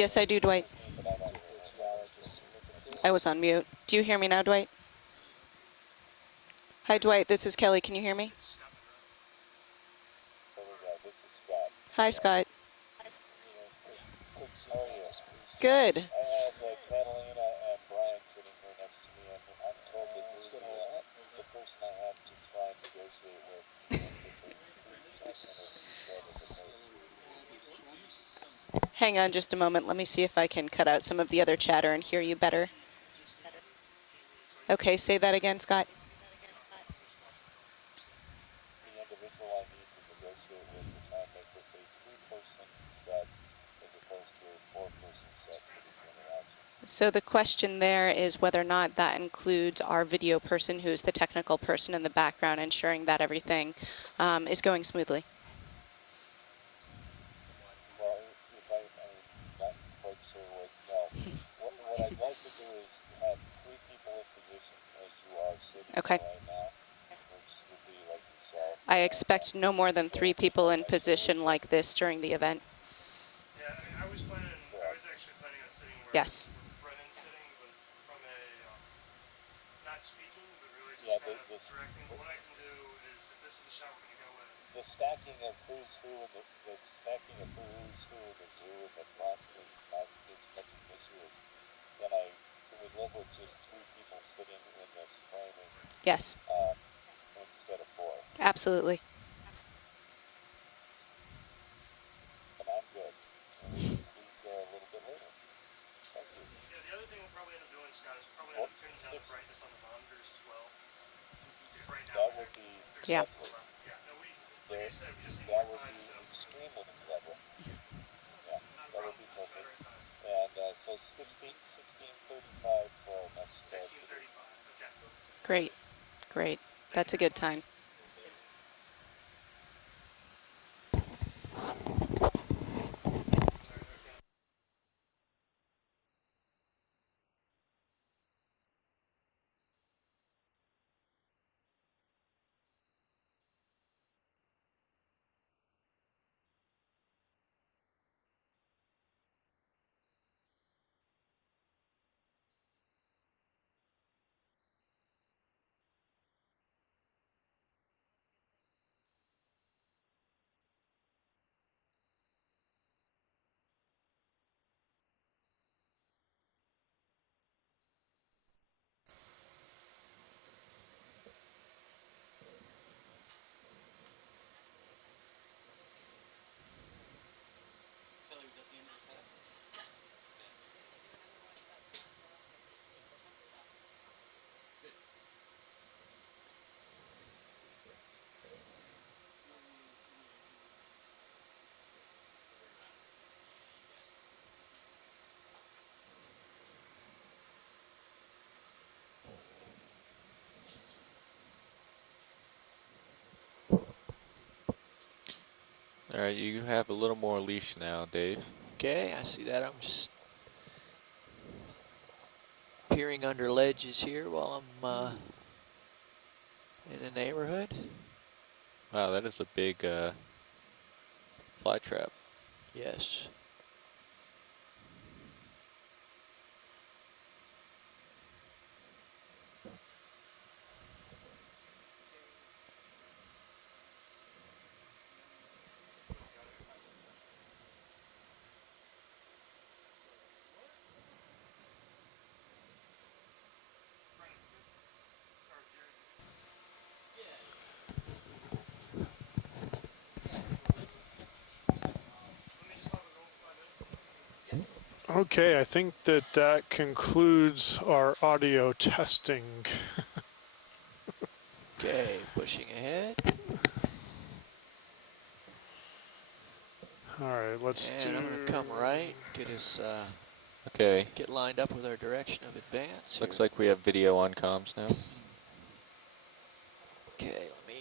Yes, I do, Dwight. I was on mute. Do you hear me now, Dwight? Hi, Dwight. This is Kelly. Can you hear me? Hi, Scott. Good. Hang on just a moment. Let me see if I can cut out some of the other chatter and hear you better. Okay, say that again, Scott. So the question there is whether or not that includes our video person, who's the technical person in the background, ensuring that everything is going smoothly. Okay. I expect no more than 3 people in position like this during the event. Yeah, I was actually planning on sitting where Yes. Brennan's sitting, but from a, not speaking, but really just kind of directing. But what I can do is, if this is the shot we're going to go with. The stacking of who's who and the stacking of who's who in the zoo and the front is not as much of an issue as can we live with just 3 people sitting in this framing? Yes. Instead of 4. Absolutely. And I'm good. And he's there a little bit later. Thank you. Yeah, the other thing we'll probably end up doing, Scott, is we'll probably end up turning down the brightness on the monitors as well. Right now, that would be yeah. Yeah, no, like I said, we just need more time to set up. Extremely clever. Yeah, that would be perfect. And so 16:35 for our next 16:35. Okay. Great. Great. That's a good time. All right, you have a little more leash now, Dave. Okay, I see that. I'm just peering under ledges here while I'm in the neighborhood. Wow, that is a big fly trap. Yes. Okay, I think that concludes our audio testing. Okay, pushing ahead. All right, let's and I'm going to come right, get us Okay. get lined up with our direction of advance. Looks here. like we have video on comms now. Okay, let me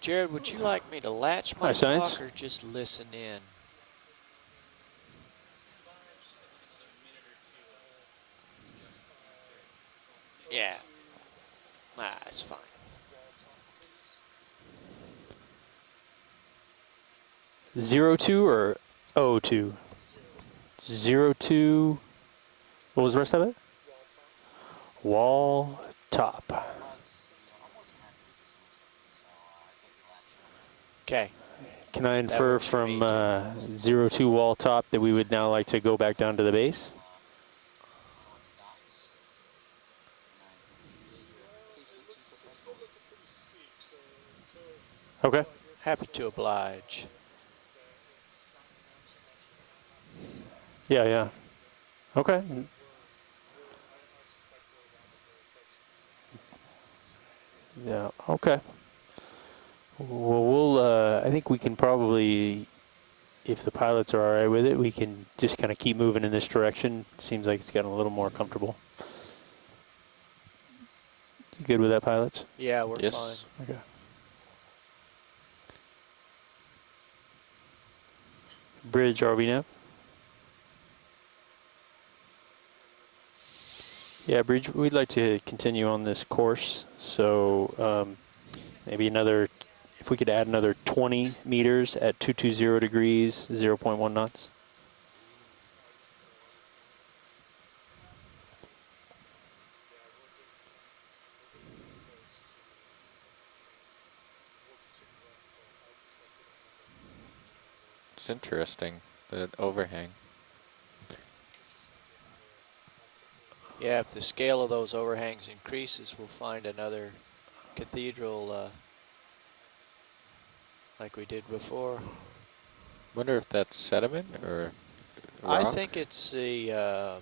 Jared, would you like me to latch my talk or just listen in? Yeah. Nah, it's fine. 02 or 02? 02. What was the rest of it? Wall top. Okay. Can I That infer works for me, from 02 wall top that we would now like to go back down to the base? Okay. Happy to oblige. Yeah, yeah. Okay. Yeah, okay. Well, I think we can probably, if the pilots are all right with it, we can just kind of keep moving in this direction. Seems like it's getting a little more comfortable. You good with that, pilots? Yeah, we're Yes. fine. Okay. Bridge RB nav. Yeah, Bridge, we'd like to continue on this course. So maybe another, if we could add another 20 meters at 220 degrees, 0.1 knots. It's interesting, the overhang. Yeah, if the scale of those overhangs increases, we'll find another cathedral like we did before. Wonder if that's sediment or I rock? think it's a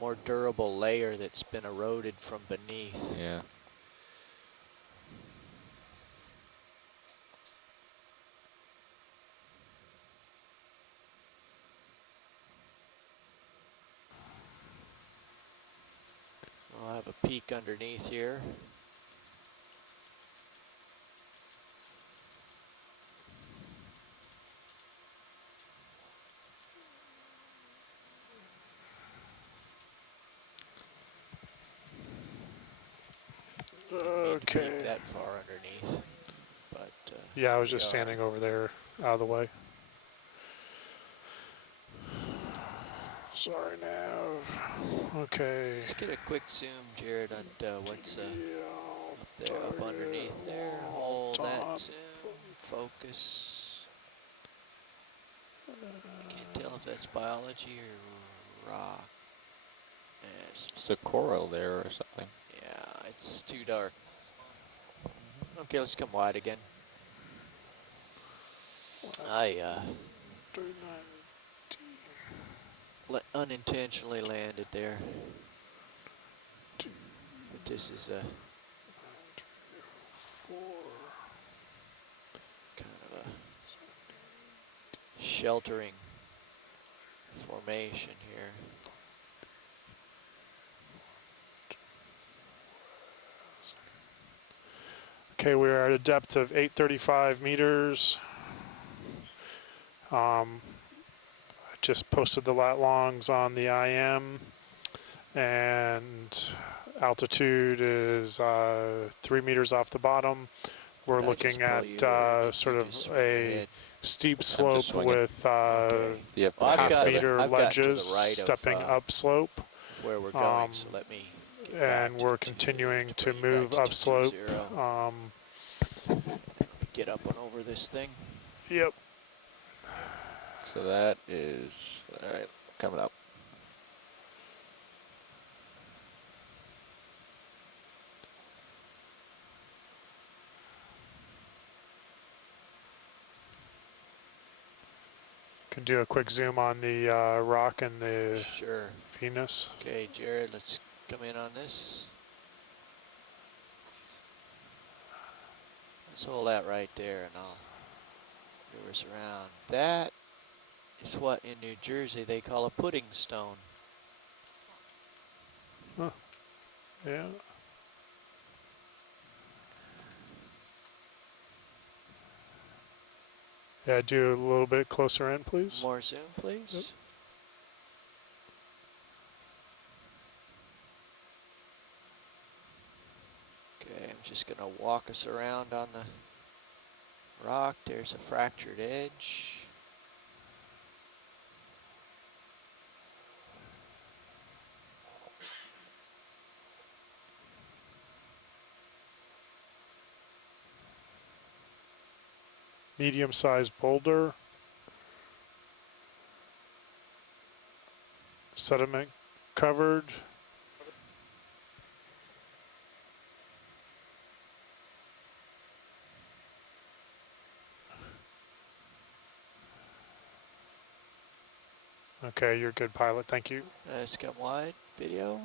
more durable layer that's been eroded from beneath. Yeah. We'll have a peek underneath here. Need to peek Okay. that far underneath, but Yeah, I was we just are. standing over there, out of the way. Sorry, Nav. Okay. Let's get a quick zoom, Jared, on what's up there, up underneath there. Hold that zoom. Focus. Can't tell if that's biology or rock. It's a coral there or something. Yeah, it's too dark. Okay, let's come wide again. I unintentionally landed there. But this is a kind of a sheltering formation here. Okay, we're at a depth of 835 meters. I just posted the lat longs on the IM, and altitude is 3 meters off the bottom. We're Did I just looking pull at you, or did sort you of just swing a ahead? steep slope swinging. with Okay. Yep. Well, I've half got meter I've got to ledges the right stepping of upslope. where we're going, so let me get back And we're continuing to bring you back move to upslope. 220. Let me get up and over this thing. Yep. So that is, all right, coming up. Can do a quick zoom on the rock and the Sure. Venus. Okay, Jared, let's come in on this. Let's hold that right there, and I'll reverse around. That is what in New Jersey they call a pudding stone. Huh. Yeah. Yeah, do a little bit closer in, please. More zoom, please. Yep. Okay, I'm just gonna walk us around on the rock. There's a fractured edge. medium-sized boulder. Sediment covered. Okay, you're good, pilot. Thank you. Let's come wide video.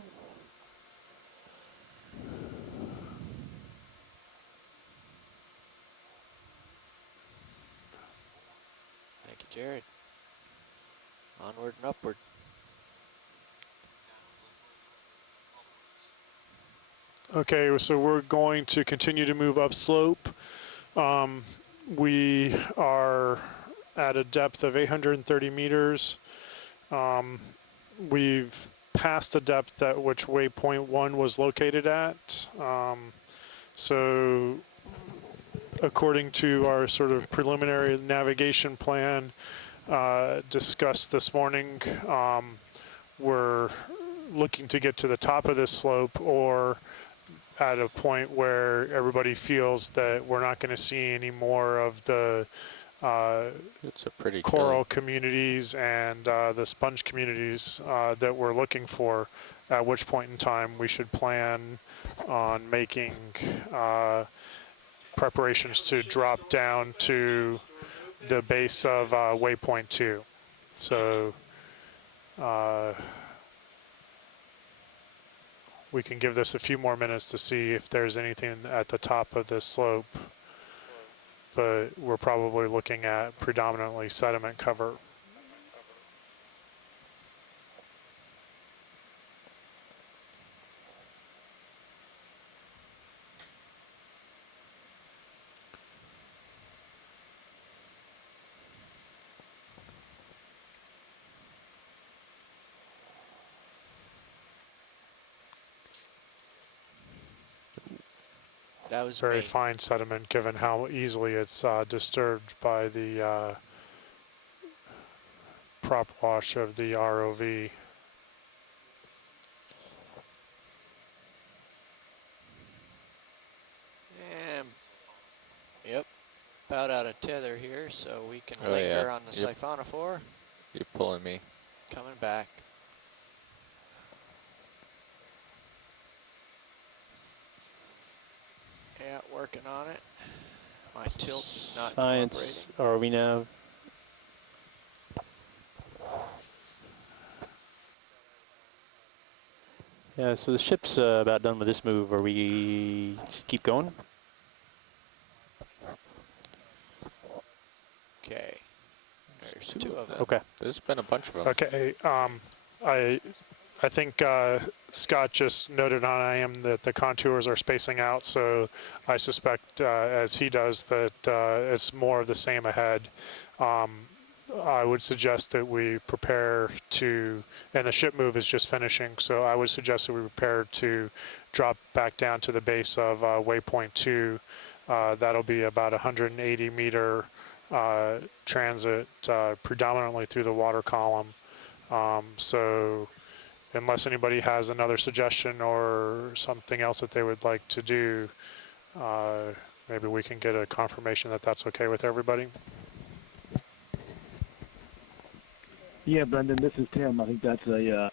Thank you, Jared. Onward and upward. Okay, so we're going to continue to move upslope. We are at a depth of 830 meters. We've passed the depth at which waypoint 1 was located at. So according to our sort of preliminary navigation plan discussed this morning, we're looking to get to the top of this slope or at a point where everybody feels that we're not going to see any more of the It's a pretty coral communities and the sponge communities that we're looking for, at which point in time we should plan on making preparations to drop down to the base of waypoint 2. So we can give this a few more minutes to see if there's anything at the top of this slope, but we're probably looking at predominantly sediment cover. That was Very me. fine sediment given how easily it's disturbed by the prop wash of the ROV. And, yep, about out of tether here, so we can Oh, linger yeah. on the Yep. siphonophore. You're pulling me. Coming back. Yeah, working on it. My tilt is not Science, cooperating. ROV nav. Yeah, so the ship's about done with this move. Are we just keep going? Okay. There's two of them. Okay. There's been a bunch of them. Okay, I think Scott just noted on IM that the contours are spacing out, so I suspect, as he does, that it's more of the same ahead. I would suggest that we prepare to, and the ship move is just finishing, so I would suggest that we prepare to drop back down to the base of waypoint 2. That'll be about 180 meter transit, predominantly through the water column. So unless anybody has another suggestion or something else that they would like to do, maybe we can get a confirmation that that's okay with everybody. Yeah, Brendan, this is Tim. I think that's a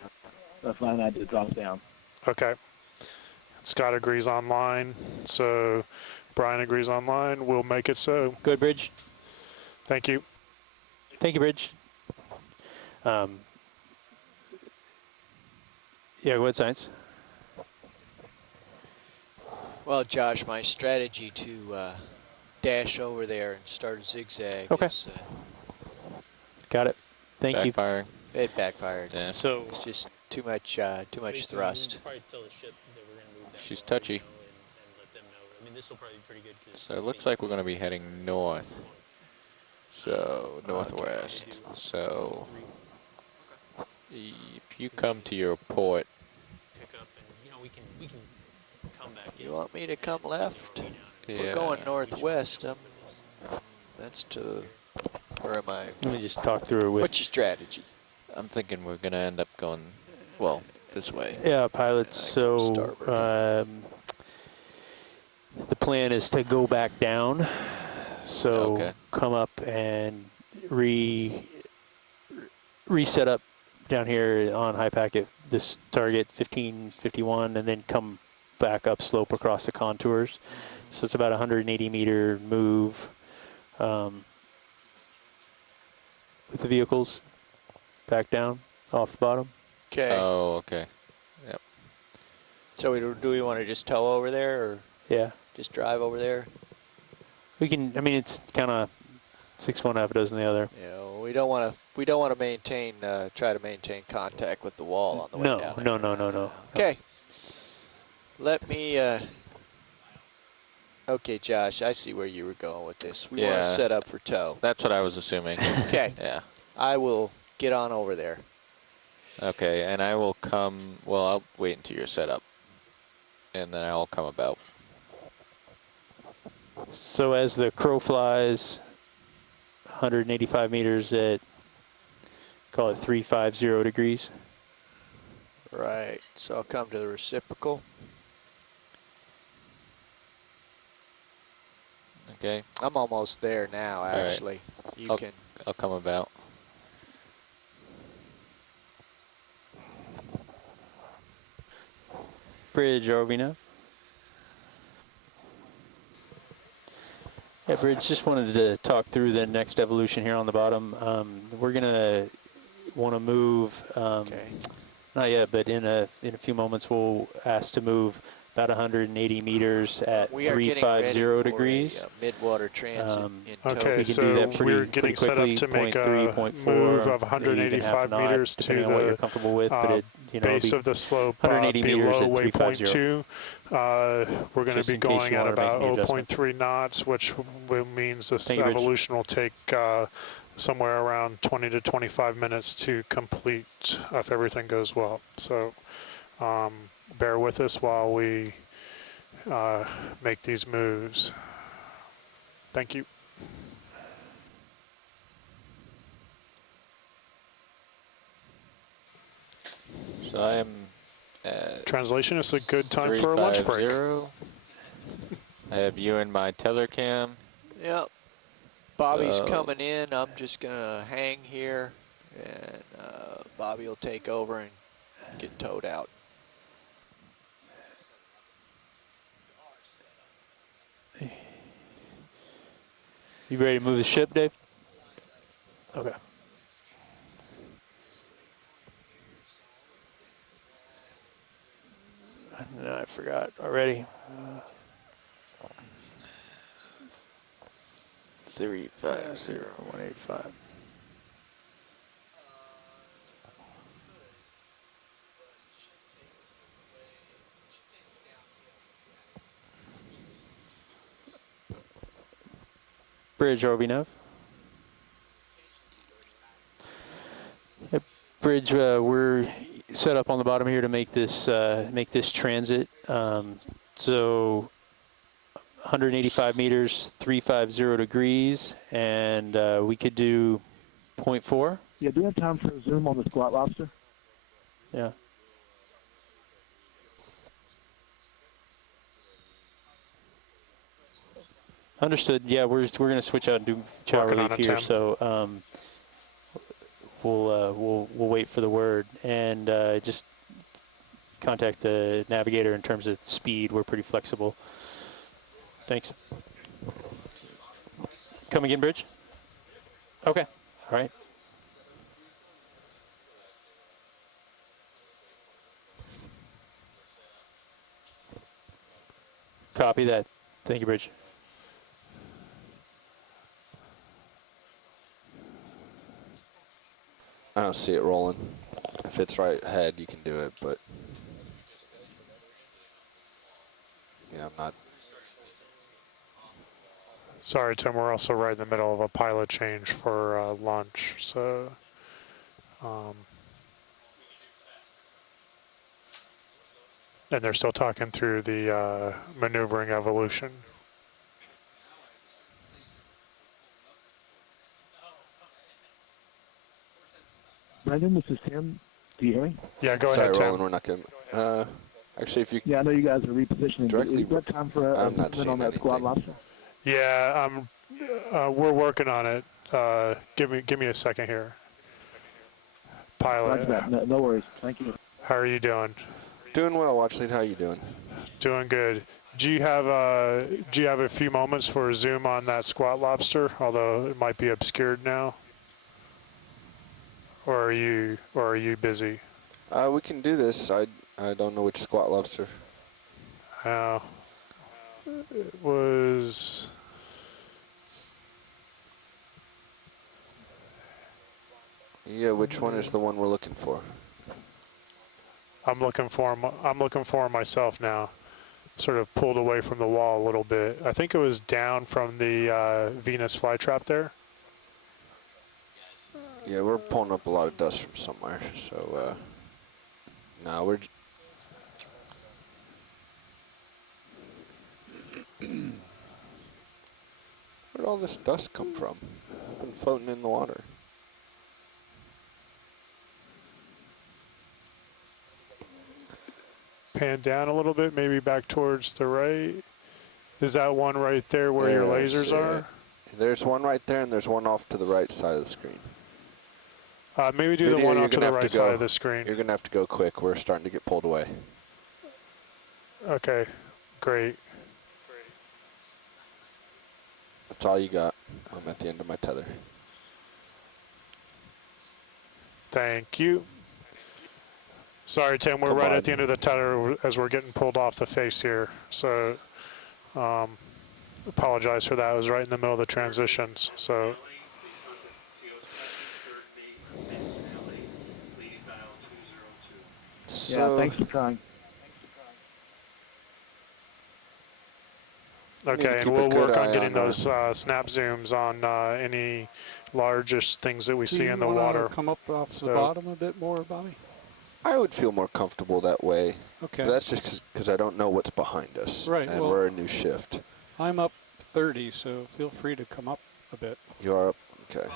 fine idea to drop down. Okay. Scott agrees online, so Brian agrees online. We'll make it so. Good, Bridge. Thank you. Thank you, Bridge. Yeah, go ahead, Science. Well, Josh, my strategy to dash over there and start a zigzag Okay. is, Got it. Thank you. Backfiring. it backfired. Yeah. So It's just too much thrust. She's touchy. So it looks like we're going to be heading north. So northwest. So if you come to your port, You want me to come left? yeah, We're going northwest. That's to, where am I? let me just talk through it with. What's your strategy? I'm thinking we're going to end up going, well, this way. Yeah, pilots. So starboard. the plan is to go back down So Okay. come up and reset up down here on high pack at this target 1551, and then come back up slope across the contours. So it's about a 180 meter move with the vehicles back down off the bottom. Okay. Oh, okay. Yep. So do we want to just tow over there, or Yeah, just drive over there? we can. I mean, it's kind of 6 one, half a dozen the other. You know, we don't want to maintain, try to maintain contact with the wall on the way No, down. no. Okay. Let me. Okay, Josh, I see where you were going with this. We want to Yeah. set up for tow. That's what I was assuming. Okay. Yeah. I will get on over there. Okay, and I will come, well, I'll wait until you're set up. And then I'll come about. So as the crow flies 185 meters at, call it 350 degrees. Right. So I'll come to the reciprocal. Okay, I'm almost there now, right. actually. You I'll- can. I'll come about. Bridge, are we now? Yeah, Bridge, just wanted to talk through the next evolution here on the bottom. We're gonna want to move, Okay. not yet, but in a few moments we'll ask to move about 180 meters at We are getting ready 350 for degrees. a mid-water transit in tow. Okay, We can so do that pretty we're getting set up quickly, to make 0.3, a 0.4, move of maybe even half 185 knot, meters to depending on what you're the comfortable with, but it, you know, base it'll of the slope 180 meters below at waypoint 350. 2. We're going to Just be in case going you at wanted to make about any adjustment. 0.3 knots, which means this Thank you, Rich. evolution will take somewhere around 20 to 25 minutes to complete if everything goes well. So bear with us while we make these moves. Thank you. So I am at Translation, it's a good time for a lunch break. 350. I have you in my tether cam. Yep. Bobby's So- coming in. I'm just going to hang here, and Bobby will take over and get towed out. You ready to move the ship, Dave? Okay. No, I forgot already. 350. 185. Bridge, RV-Nav. Yep. Bridge, we're set up on the bottom here to make this transit. So 185 meters, 350 degrees, and we could do 0.4. Yeah, do you have time for a Zoom on the squat lobster? Yeah. Understood. Yeah, we're going to switch out and do chow Working on relief it, here, Tim. so we'll wait for the word and just contact the navigator in terms of speed. We're pretty flexible. Thanks. Come again, Bridge? Okay. All right. Copy that. Thank you, Bridge. I don't see it rolling. If it's right ahead, you can do it, but yeah, I'm not. Sorry, Tim, we're also right in the middle of a pilot change for lunch, so and they're still talking through the maneuvering evolution. Brendan, this is Tim. Do you hear me? Yeah, go Sorry, ahead, Roland, Tim. we're not going. Actually, if you Yeah, I know you guys are repositioning. Directly- Is that time for a I'm not movement on seeing that squat anything. lobster? Yeah, We're working on it. Give me a second here. Roger Pilot, that. No worries. Thank you. how are you doing? Doing well, Watchlead. How you doing? Doing good. Do you have a few moments for a zoom on that squat lobster? Although it might be obscured now. Or are you busy? We can do this. I don't know which squat lobster. It was. Yeah, which one is the one we're looking for? I'm looking for him myself now. Sort of pulled away from the wall a little bit. I think it was down from the Venus flytrap there. Yeah, we're pulling up a lot of dust from somewhere. So, no, we're. Where'd all this dust come from? It's been floating in the water. Pan down a little bit, maybe back towards the right. Is that one right there where your There, I lasers see are? it. There's one right there, and there's one off to the right side of the screen. Maybe do the Video, one you're off to gonna the have to right side go. of the screen. You're going to have to go quick. We're starting to get pulled away. Okay, great. That's all you got. I'm at the end of my tether. Thank you. Sorry, Tim, we're Come right on. at the end of the tether as we're getting pulled off the face here. So, apologize for that. I was right in the middle of the transitions. So, Yeah, thanks for trying. okay, and keep a we'll good work on eye getting on those snap zooms on any largest things that we see in the water. Come up off the bottom a bit more, Bobby? I would feel more comfortable that way. Okay. But that's just because I don't know what's behind us. Right, And well, we're a new shift. I'm up 30, so feel free to come up a bit. You are up? Okay.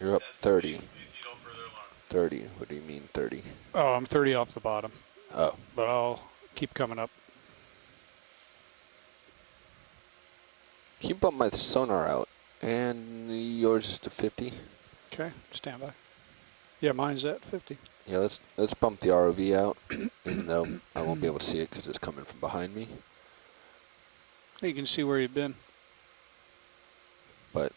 You're up 30. 30. What do you mean 30? Oh, I'm 30 off the bottom, Oh. but I'll keep coming up. Keep up my sonar out. And yours is to 50. Okay, stand by. Yeah, mine's at 50. Yeah, let's bump the ROV out, even though I won't be able to see it because it's coming from behind me. You can see where you've been. But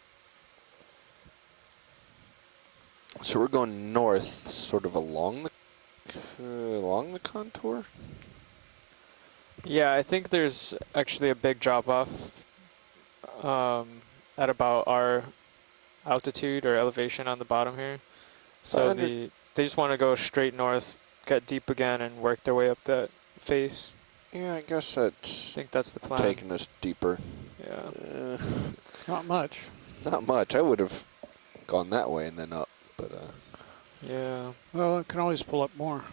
so we're going north, sort of along the contour. Yeah, I think there's actually a big drop off at about our altitude or elevation on the bottom here. So they just want to go straight north, get deep again, and work their way up that face. Yeah, I guess that's. I think that's the plan. Taking us deeper. Yeah. Not much. Not much. I would have gone that way and then up, but Yeah. Well, it can always pull up more,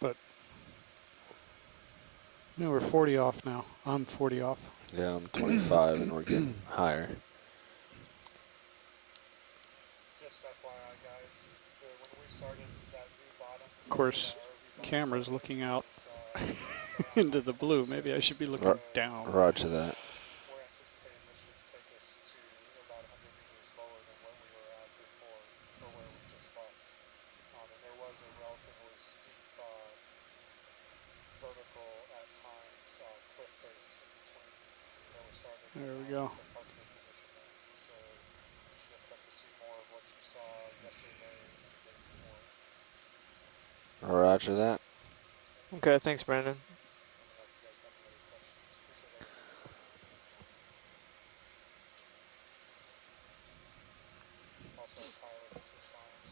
but you know, we're 40 off now. I'm 40 off. yeah, I'm 25 and we're getting higher. Just FYI, guys, when we started that new bottom, Of course, camera's looking out into the blue. Maybe I should be looking down. Roger that. we're anticipating this should take us to about 100 meters lower than what we were at before, or where we just left. And there was a relatively steep vertical at times cliff face in between where we started. There we go. Departure position there. So you should expect to see more of what you saw yesterday and the day before. Roger that. Okay, thanks, Brandon. Also, pilot, this is science.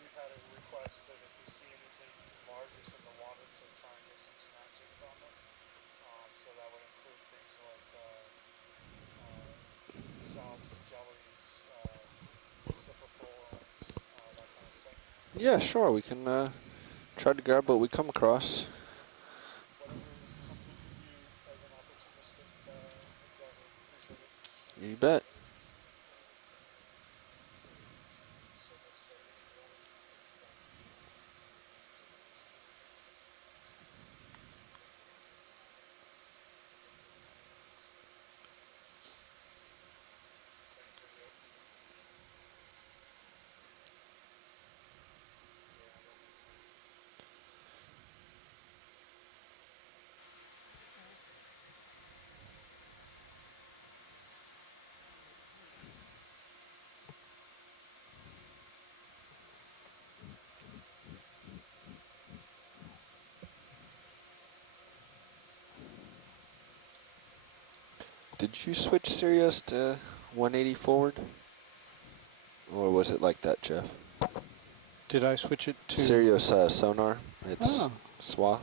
We've had a request that if we see anything largest in the water to try and get some snap zooms on them. So that would include things like salps, jellies, ciphophoras, that kind of stuff. Yeah, sure. We can try to grab what we come across. Whatever comes in with you as an opportunistic endeavor, appreciate it. You bet. Did you switch Sirius to 180 forward? Or was it like that, Jeff? Did I switch it to? Sirius sonar. It's Oh. swath.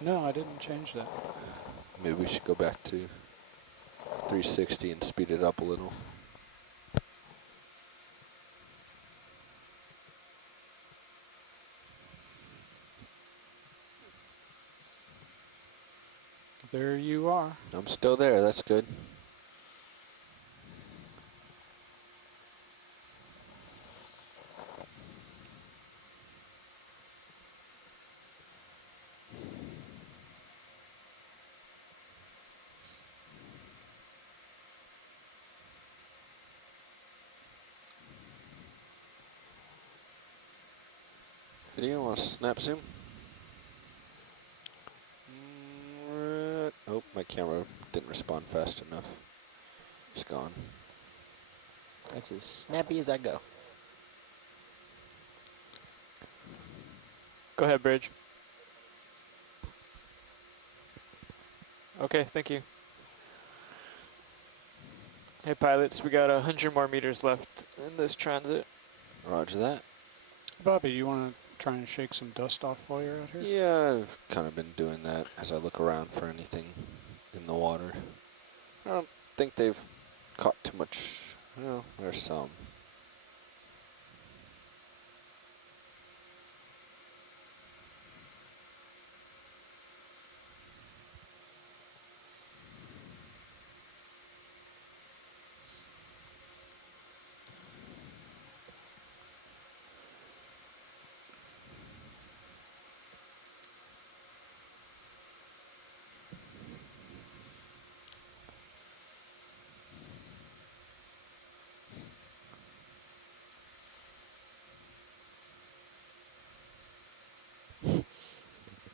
No, I didn't change that. Maybe we should go back to 360 and speed it up a little. There you are. I'm still there, that's good. Video, want to snap zoom? Oh, my camera didn't respond fast enough. It's gone. That's as snappy as I go. Go ahead, Bridge. Okay, thank you. Hey pilots, we got 100 more meters left in this transit. Roger that. Bobby, you want to try and shake some dust off while you're out here? Yeah, I've kind of been doing that as I look around for anything in the water. I don't think they've caught too much. Well, there's some.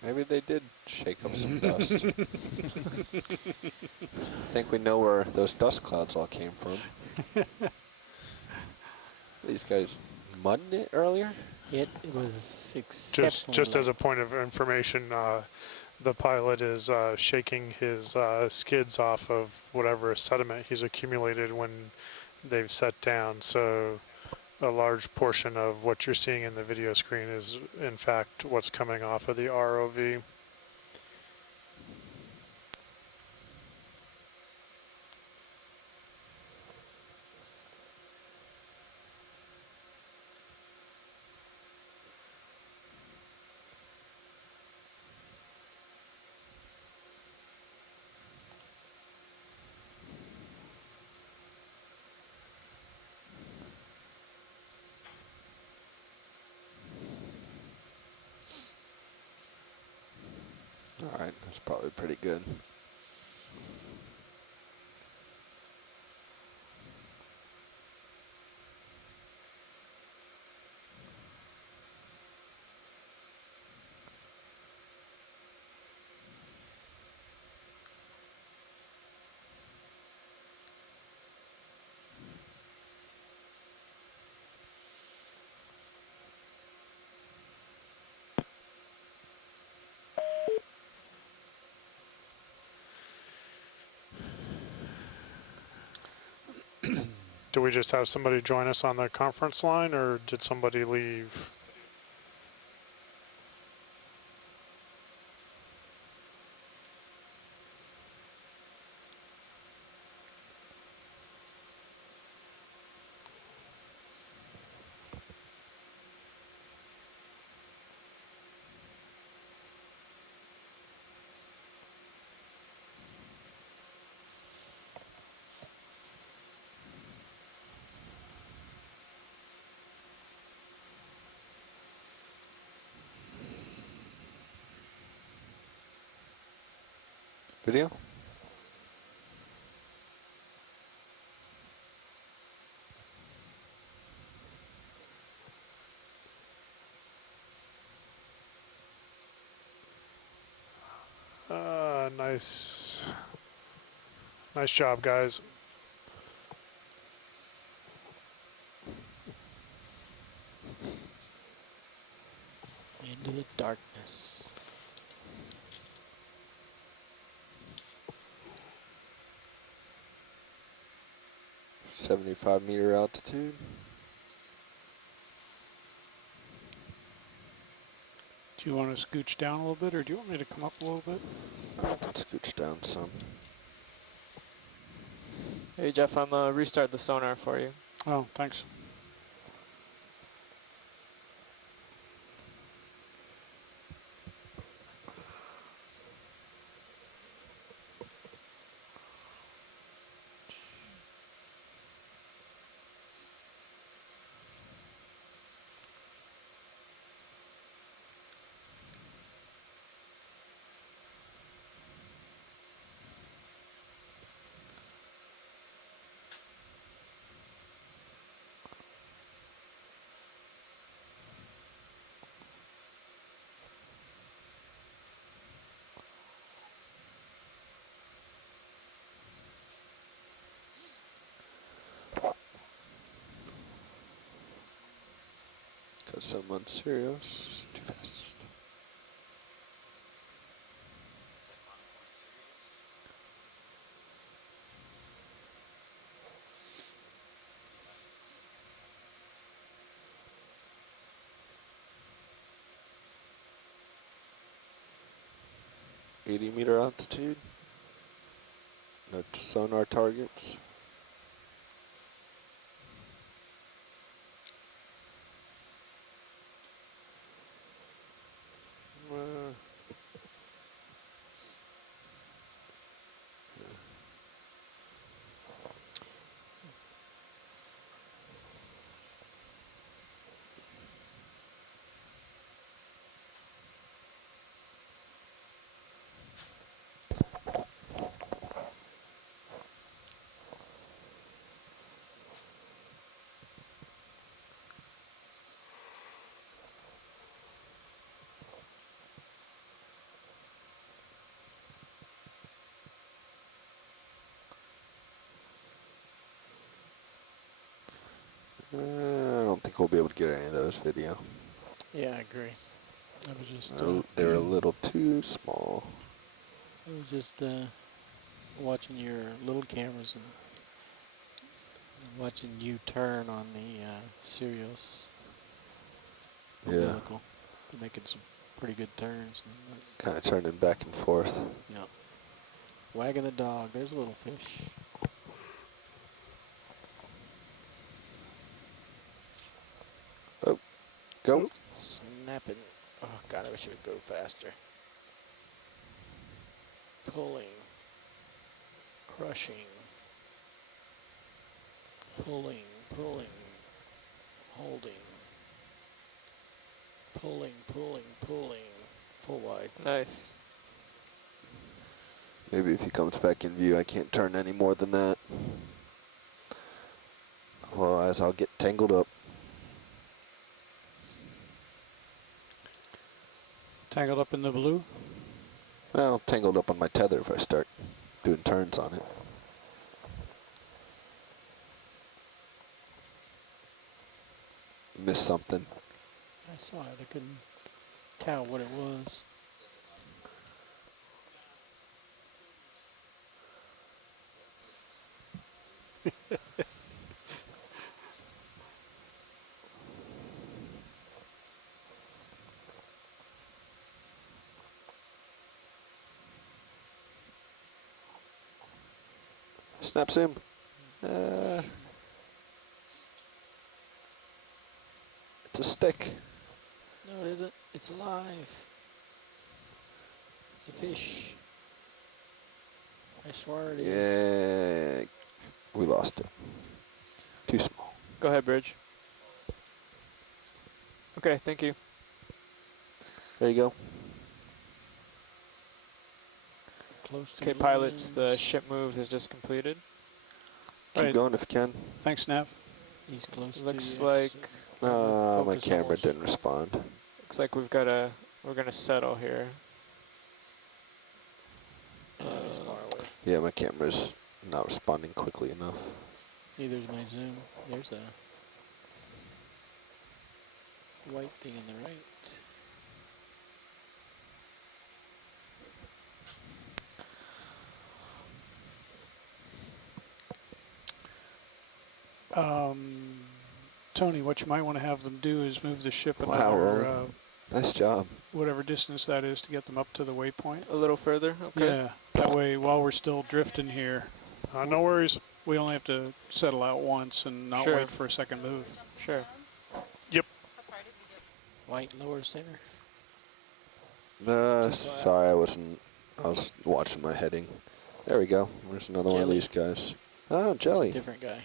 Maybe they did shake up some dust. I think we know where those dust clouds all came from. These guys mudding it earlier? It was exceptionally Just as a light. point of information, the pilot is shaking his skids off of whatever sediment he's accumulated when they've set down. So a large portion of what you're seeing in the video screen is, in fact, what's coming off of the ROV. All right, that's probably pretty good. Do we just have somebody join us on the conference line, or did somebody leave? Video? Nice job, guys. Into the darkness. 75-meter altitude. Do you want to scooch down a little bit, or do you want me to come up a little bit? I can scooch down some. Hey Jeff, I'm restart the sonar for you. Oh, thanks. Got some on Sirius. Too fast. .80-meter altitude. No sonar targets. I don't think we'll be able to get any of those video. Yeah, I agree. I was just They're a little too small. I was just watching your little cameras and watching you turn on the Sirius Yeah. umbilical. You're making some pretty good turns. Kind of turning back and forth. Yep. Wagging the dog. There's a little fish. Oh, go. Snapping. Oh, God, I wish it would go faster. Pulling. Crushing. Pulling, pulling. Holding. Pulling, pulling, pulling. Full wide. Nice. Maybe if he comes back in view, I can't turn any more than that. Otherwise, I'll get tangled up. Tangled up in the blue? Well, tangled up on my tether if I start doing turns on it. Missed something. I saw it. I couldn't tell what it was. Snap sim. It's a stick. No, it isn't. It's alive. It's a fish. I swear it is. Yeah, we lost it. Too small. Go ahead, Bridge. Okay, thank you. There you go. Close to Okay, the pilots, the lens. ship move is just completed. Keep Right. going if you can. Thanks, Nav. He's close Looks to like My focus camera almost. didn't respond. we're gonna settle here. Yeah, he's far away. Yeah, my camera's not responding quickly enough. Neither's my zoom. There's a white thing on the right. Tony, what you might want to have them do is move the ship Wow, another, nice job. whatever distance that is to get them up to the waypoint. A little further, okay. Yeah, that way while we're still drifting here, No worries. we only have to settle out once and not Sure. wait for a second move. Sure. White lower center. Sorry, I was watching my heading. There we go. There's another one of Jelly. these guys. Oh, Jelly. Different guy.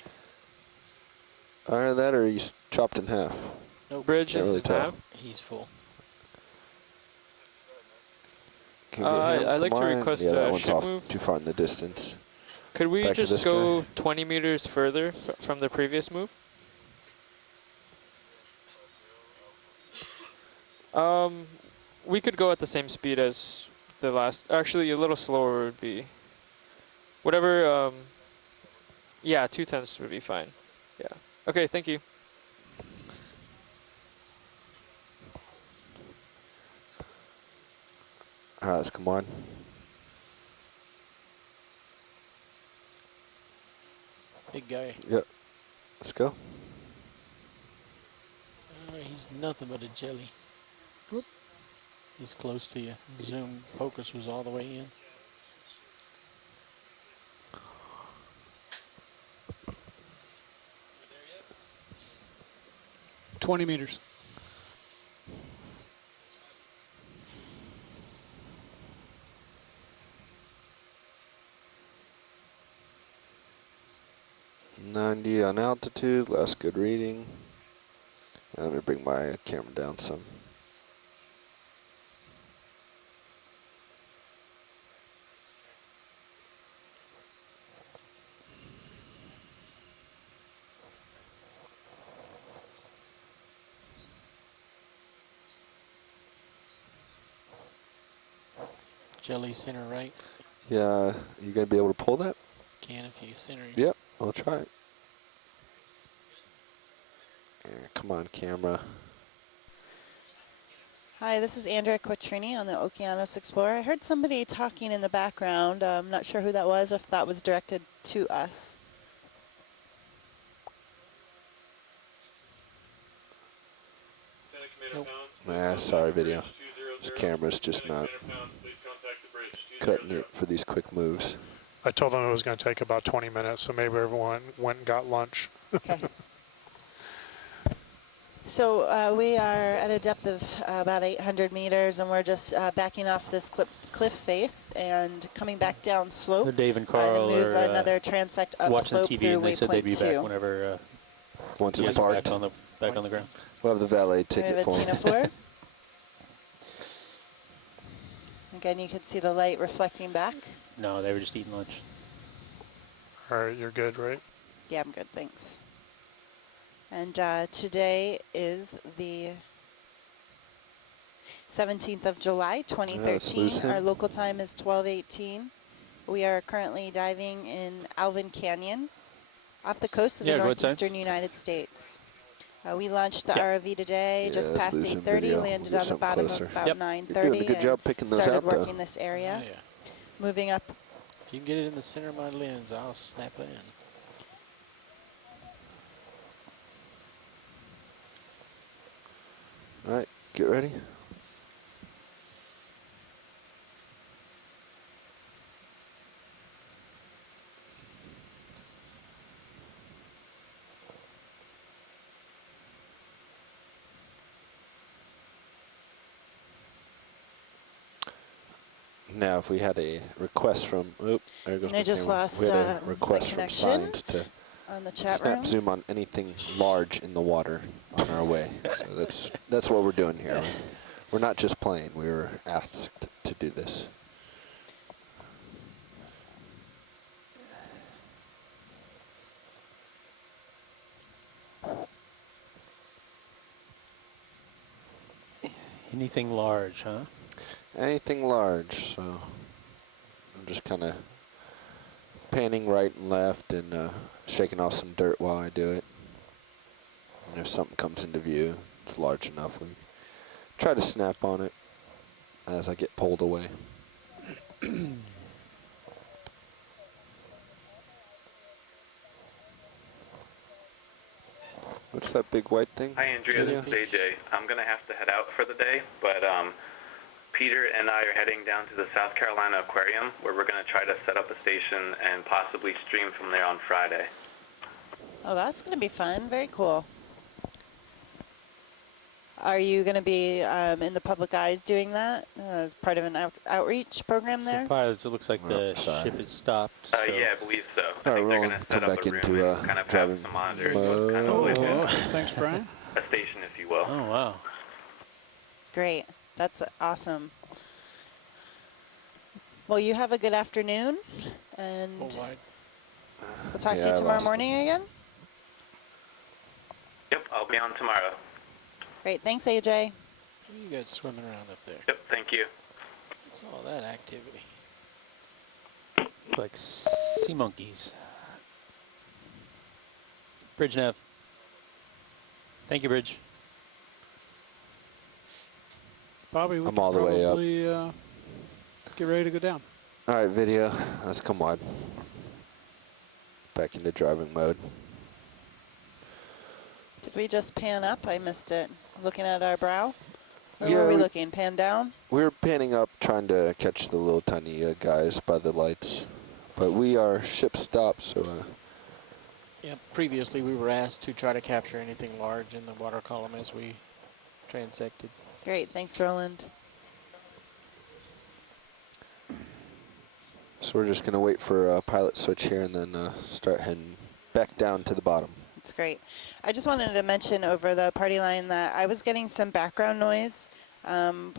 Either that or he's chopped in half. Nope. Bridge Can't is really tell. half. He's full. Can we get him? I'd like Come to on. request Yeah, that a one's ship off move. too far in the distance. Could we Back to just this go guy. 20 meters further from the previous move? We could go at the same speed as the last. Actually, a little slower would be. Whatever. Yeah, 2/10 would be fine. Yeah. Okay. Thank you. All right, let's come on. Big guy. Yep. Let's go. He's nothing but a jelly. Whoop. He's close to you. Zoom focus was all the way in. — 20 meters. .90 on altitude. Last good reading. Let me bring my camera down some. Jelly center right. Yeah, you gonna be able to pull that? Can if you center. Yep, I'll try it. Yeah, come on, camera. Hi, this is Andrea Quattrini on the Okeanos Explorer. I heard somebody talking in the background. I'm not sure who that was, if that was directed to us. Nope. Nah, sorry, video. This camera's just not cutting it for these quick moves. I told them it was going to take about 20 minutes, so maybe everyone went and got lunch. Okay. So we are at a depth of about 800 meters, and we're just backing off this cliff face and coming back down slope. So Dave and to Carl move are another transect up watching slope the TV, through and they said they'd be waypoint back 2. whenever Once you it's guys are parked, back on the ground. we'll have the valet We ticket have a for Tina him. 4. Again, you could see the light reflecting back. No, they were just eating lunch. All right, you're good, right? Yeah, I'm good, thanks. And today is the 17th of July, 2013. Our local time is 12:18. We are currently diving in Alvin Canyon off the coast of the northeastern United States. We launched the ROV today just past 8:30, landed on the bottom of about 9:30. You're doing a good job picking those started out, working this area. Oh, yeah. Moving up. If you can get it in the center of my lens, I'll snap it in. All right, get ready. Now, if we had a request from, there goes I just lost we had a request from connection Science to on the chat snap room. zoom on anything large in the water on our way. So that's what we're doing here. We're not just playing. We were asked to do this. Anything large, huh? Anything large, so I'm just kind of panning right and left and shaking off some dirt while I do it. And if something comes into view, it's large enough, we try to snap on it as I get pulled away. What's that big white thing? Hi, Andrea. This is AJ. I'm going to have to head out for the day, but Peter and I are heading down to the South Carolina Aquarium, where we're going to try to set up a station and possibly stream from there on Friday. Oh, that's going to be fun. Very cool. Are you going to be in the public eyes doing that as part of an outreach program there? So pilots, it looks like the ship is stopped. Yeah, I believe so. I think they're going to set up a room and kind of have some monitors. So kind of like Thanks, Brian. a station, if you will. Oh, wow. Great. That's awesome. Well, you have a good afternoon, and we'll talk to you tomorrow morning again. Yep, I'll be on tomorrow. Great. Thanks, AJ. What are you guys swimming around up there? Yep, thank you. What's all that activity? Like sea monkeys. Bridge nav. Thank you, Bridge. Bobby, we I'm all the way up. Get ready to go down. All right, video. Let's come on. Back into driving mode. Did we just pan up? I missed it. Looking at our brow? Where Yeah, were we looking? Pan down? We were panning up, trying to catch the little tiny guys by the lights. But we are ship stopped, so... Yeah, previously we were asked to try to capture anything large in the water column as we transected. Great. Thanks, Roland. So we're just going to wait for a pilot switch here and then start heading back down to the bottom. That's great. I just wanted to mention over the party line that I was getting some background noise.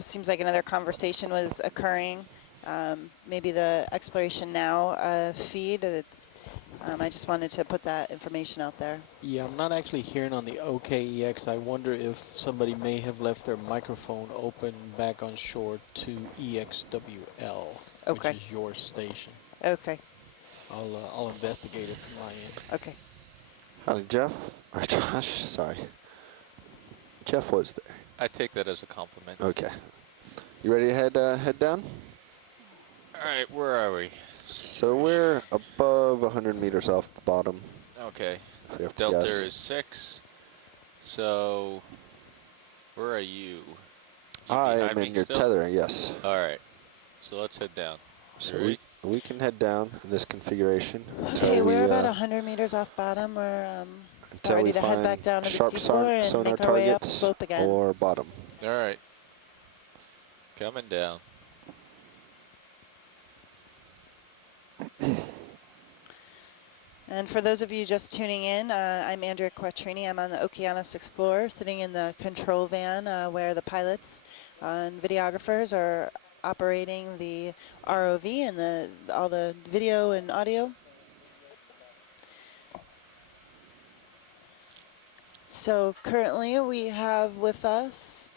Seems like another conversation was occurring. Maybe the Exploration Now feed. I just wanted to put that information out there. Yeah, I'm not actually hearing on the OKEX. I wonder if somebody may have left their microphone open back on shore to EXWL, which is your station. Okay. I'll investigate it from my end. Okay. Howdy, Jeff. Or Josh, sorry. Jeff was there. I take that as a compliment. Okay. You ready to head down? All right, where are we? So we're above 100 meters off the bottom. Okay. If we have to Delta guess. is 6. So, where are you? I am in your tether, yes. All right. So let's head down. So we can head down in this configuration. Okay, we're about 100 meters off bottom. We're ready to head back down to the seafloor and make our way up the slope again. Or bottom. All right. Coming down. And for those of you just tuning in, I'm Andrea Quattrini. I'm on the Okeanos Explorer, sitting in the control van where the pilots and videographers are operating the ROV and all the video and audio. So currently we have with us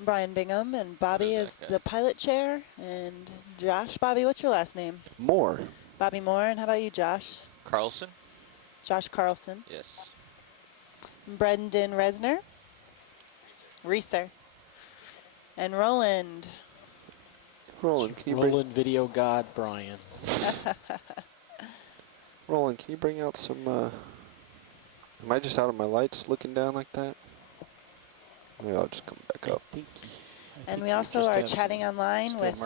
Brian Bingham, and Bobby is the pilot chair, and Josh. Bobby, what's your last name? Moore. Bobby Moore. And how about you, Josh? Carlson? Josh Carlson. Yes. Brendan Resner. Reeser. And Roland. Roland, can you Roland Video God Brian. Roland, can you bring out some, am I just out of my lights looking down like that? Maybe I'll just come back up. And we also are chatting online with,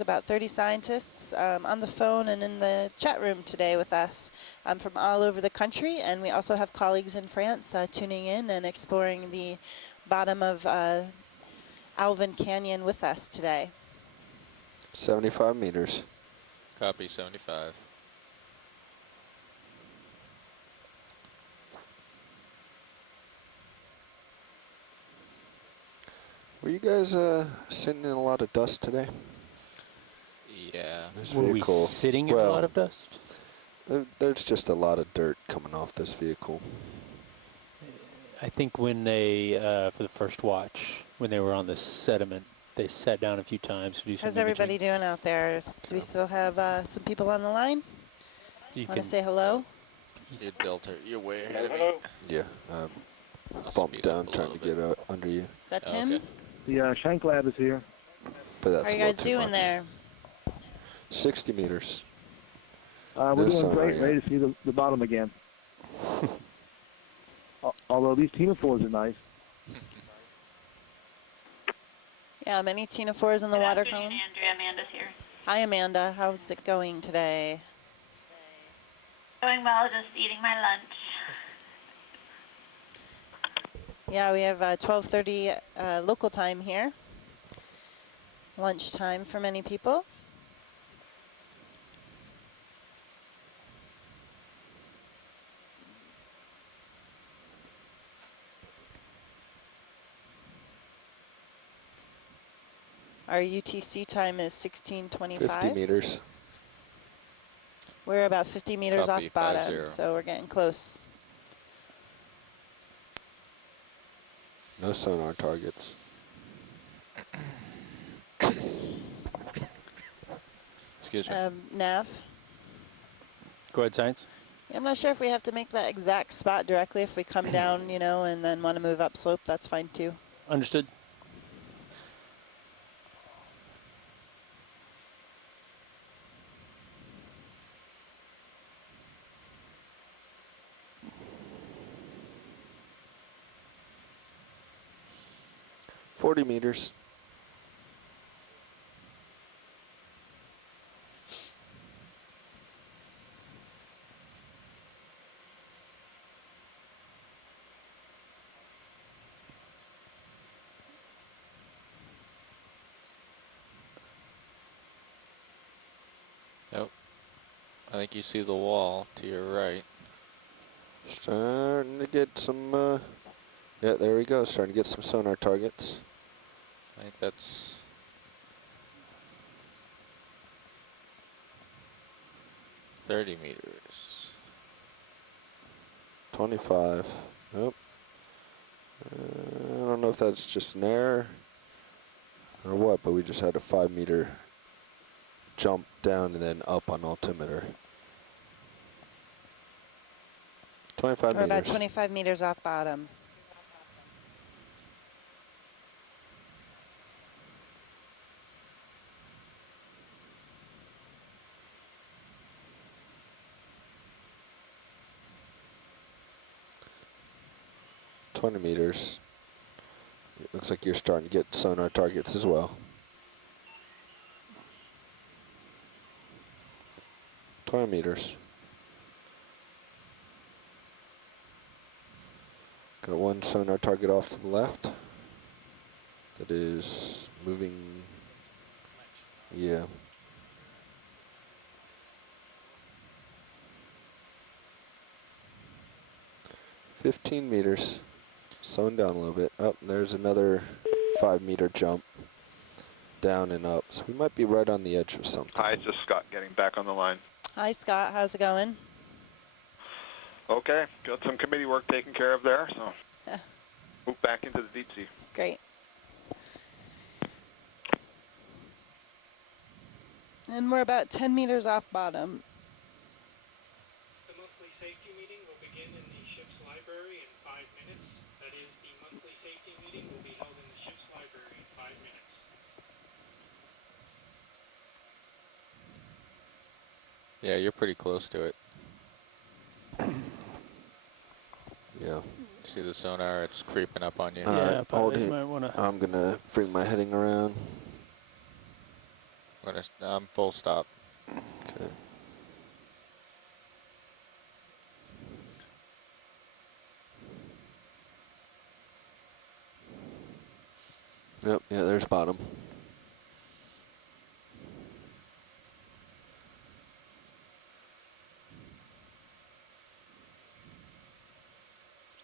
about 30 scientists on the phone and in the chat room today with us from all over the country. And we also have colleagues in France tuning in and exploring the bottom of Alvin Canyon with us today. 75 meters. Copy, 75. Were you guys sitting in a lot of dust today? Yeah. This Were we vehicle, sitting in a lot of dust? There's just a lot of dirt coming off this vehicle. I think when they, for the first watch, when they were on the sediment, they sat down a few times to do some How's everybody doing out there? Do we still have some people on the line? Want to say hello? You Delta, you're way ahead of me. Yeah, bumped down trying to get under you. Is that Tim? The Shank Lab is here. But that's How are you guys doing there? 60 meters. We're doing great. Ready to see the bottom again. Although these Tina-4s are nice. Yeah, many Tina-4s in the water column. Andrea, Amanda's here. Hi, Amanda. How's it going today? Going well, just eating my lunch. Yeah, we have 12:30 local time here. Lunchtime for many people. Our UTC time is 16:25. 50 meters. We're about 50 meters Copy, off bottom, 50. so we're getting close. No sonar targets. Excuse me. Nav? Go ahead, Science. I'm not sure if we have to make that exact spot directly. If we come down, you know, and then want to move up slope, that's fine too. Understood. $40 meters. Nope. I think you see the wall to your right. Starting to get some, yeah, there we go. Starting to get some sonar targets. I think that's 30 meters. 25. Nope. I don't know if that's just an error or what, but we just had a 5 meter jump down and then up on altimeter. 25 We're meters. about 25 meters off bottom. $20 meters. It looks like you're starting to get sonar targets as well. 20 meters. Got one sonar target off to the left. That is moving. Yeah. $15 meters. Slowing down a little bit. Oh, there's another 5 meter jump. Down and up. So we might be right on the edge of something. Hi, it's just Scott getting back on the line. Hi, Scott. How's it going? Okay, got some committee work taken care of there, so move back into the deep sea. Great. And we're about 10 meters off bottom. The monthly safety meeting will begin in the ship's library in 5 minutes. That is, the monthly safety meeting will be held in the ship's library in 5 minutes. Yeah, you're pretty close to it. Yeah. See the sonar? It's creeping up on you. Yeah, hold you it. might want to. I'm gonna bring my heading around. I'm full stop. Okay. Yep, yeah, there's bottom.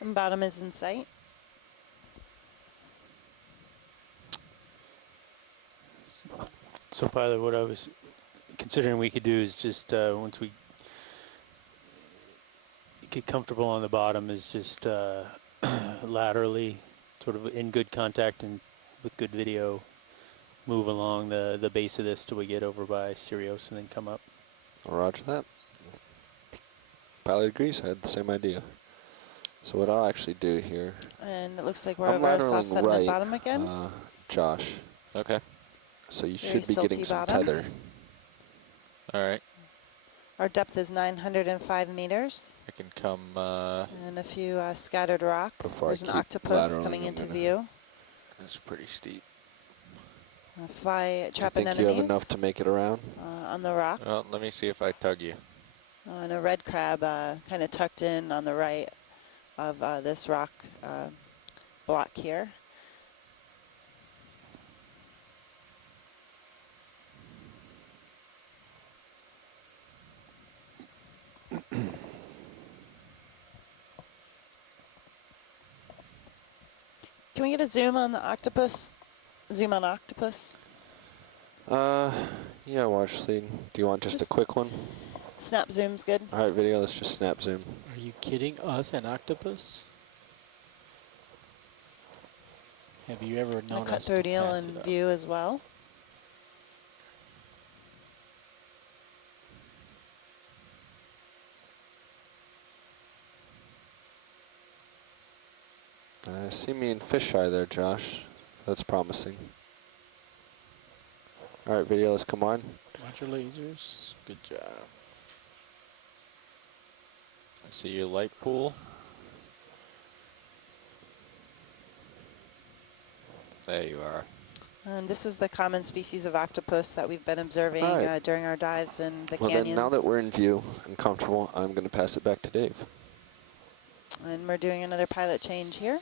And bottom is in sight. So, pilot, what I was considering we could do is just once we get comfortable on the bottom, is just laterally, sort of in good contact and with good video, move along the base of this till we get over by Sirius and then come up. Roger that. Pilot agrees. I had the same idea. So what I'll actually do here. And it looks like we're I'm over our soft lateraling sediment right, bottom again. Josh. Okay. So you Very should be getting silty some bottom. tether. All right. Our depth is 905 meters. I can come. And a few scattered rock. Before There's I an keep octopus lateraling, coming I'm into gonna- view. That's pretty steep. Fly Do you trap think anemones. you have enough to make it around? On the rock. Well, let me see if I tug you. And a red crab kind of tucked in on the right of this rock block here. Can we get a zoom on the octopus? Zoom on octopus? Yeah, watch lead. Do you want just a quick one? Snap zoom's good. All right, video, let's just snap zoom. Are you kidding us, an octopus? Have you ever known A cut us to through deal pass in it up? view as well. I see me in fisheye there, Josh. That's promising. All right, video, let's come on. Watch your lasers. Good job. I see your light pool. There you are. And this is the common species of octopus that we've been observing All right. during our dives in the Well, canyons. then, now that we're in view and comfortable, I'm going to pass it back to Dave. And we're doing another pilot change here.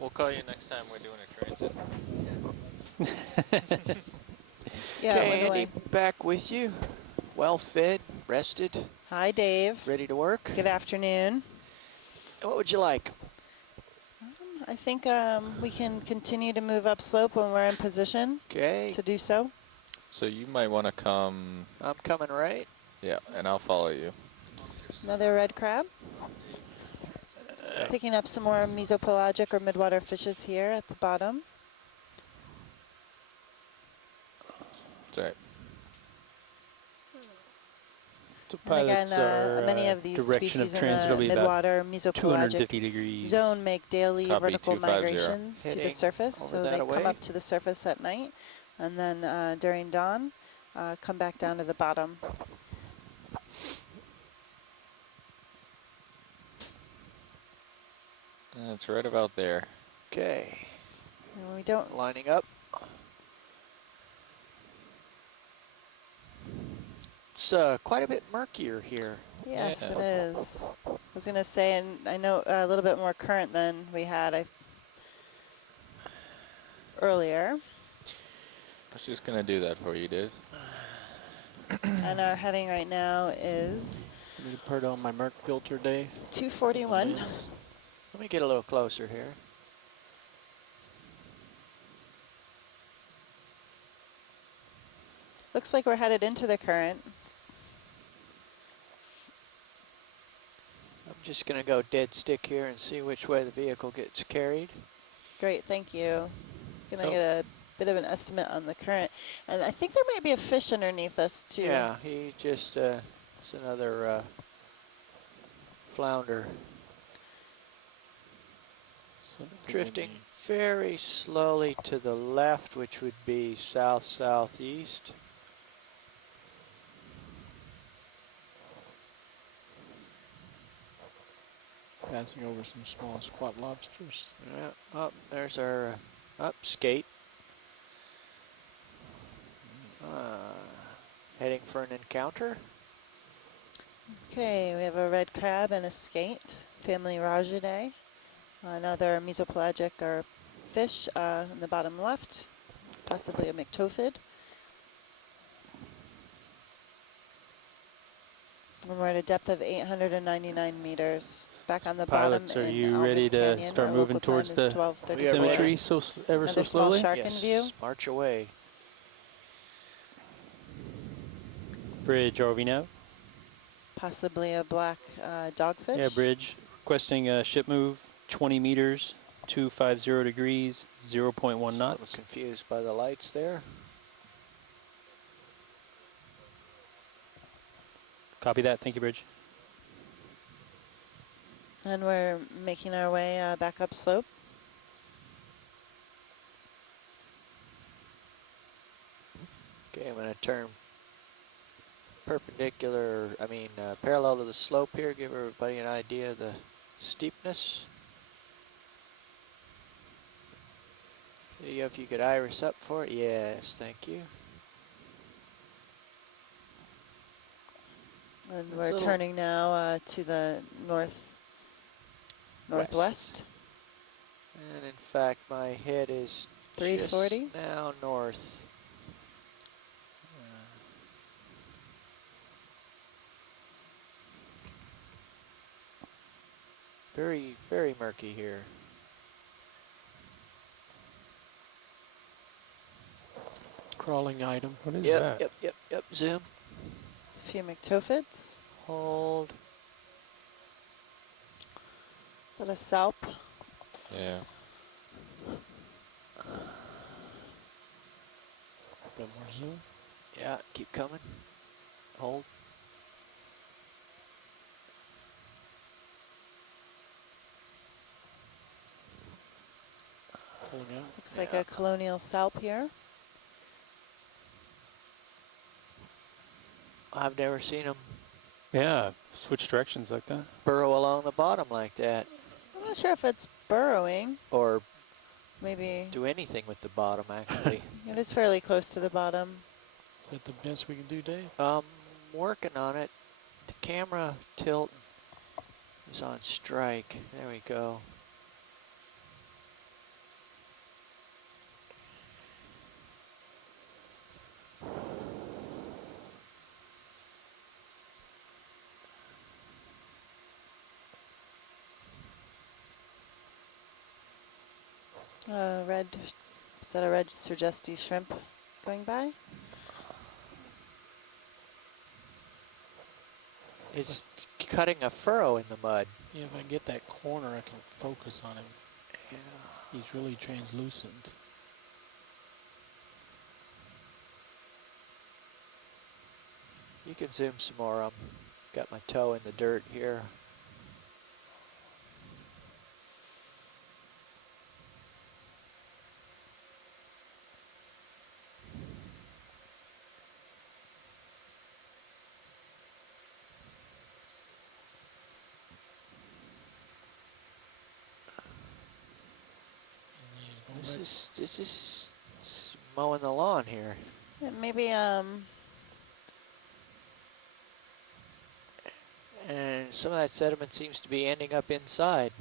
We'll call you next time we're doing a transit. Yeah, Okay, Andy, back with you. Well fed, rested. Hi, Dave. Ready to work? Good afternoon. What would you like? I think we can continue to move upslope when we're in position to do so. So you might want to come. I'm coming right. Yeah, and I'll follow you. Another red crab. Picking up some more mesopelagic or midwater fishes here at the bottom. Sorry. And again, many of these species in the midwater mesopelagic zone make daily vertical migrations to the surface. So they come up to the surface at night, and then during dawn, come back down to the bottom. It's right about there. Okay. And we don't lining up. It's quite a bit murkier here. Yes, it is. I was going to say, and I know a little bit more current than we had earlier. I was just going to do that for you, Dave. And our heading right now is... Let me put on my Merc filter, Dave. 241. Let me get a little closer here. Looks like we're headed into the current. I'm just going to go dead stick here and see which way the vehicle gets carried. Great, thank you. Gonna get a bit of an estimate on the current. And I think there might be a fish underneath us too. Yeah, he just, it's another flounder. Drifting very slowly to the left, which would be south-southeast. Passing over some small squat lobsters. Yeah, up there's our skate. Heading for an encounter. Okay, we have a red crab and a skate, family Rajidae. Another mesopelagic or fish in the bottom left, possibly a myctophid. And we're at a depth of 899 meters. Back on the Pilots, bottom. are you ready to start moving towards the symmetry ever so slowly? Shark in view. March away. Bridge, are we now? Possibly a black dogfish. Yeah, bridge. Requesting a ship move, 20 meters, 250 degrees, 0.1 knots. I was confused by the lights there. Copy that. Thank you, Bridge. And we're making our way back up slope. Okay, I'm going to turn perpendicular, parallel to the slope here, give everybody an idea of the steepness. Video, if you could iris up for it. Yes, thank you. And we're turning now to the northwest. And in fact, my head is 340 just now north. Very, very murky here. Crawling item. What is that? Yep, zoom. A few McTophids. Hold. Is that a salp? Yeah. Bit more zoom. Yeah, keep coming. Hold. Pulling out. Looks like a colonial salp here. I've never seen them Yeah, switch directions like that. burrow along the bottom like that. I'm not sure if it's burrowing. Or maybe do anything with the bottom, actually. It is fairly close to the bottom. Is that the best we can do, Dave? Working on it. The camera tilt is on strike. There we go. Red, is that a red Sergesti shrimp going by? It's cutting a furrow in the mud. Yeah, if I get that corner, I can focus on him. Yeah. He's really translucent. You can zoom some more. Got my toe in the dirt here. This is mowing the lawn here. Maybe and some of that sediment seems to be ending up inside.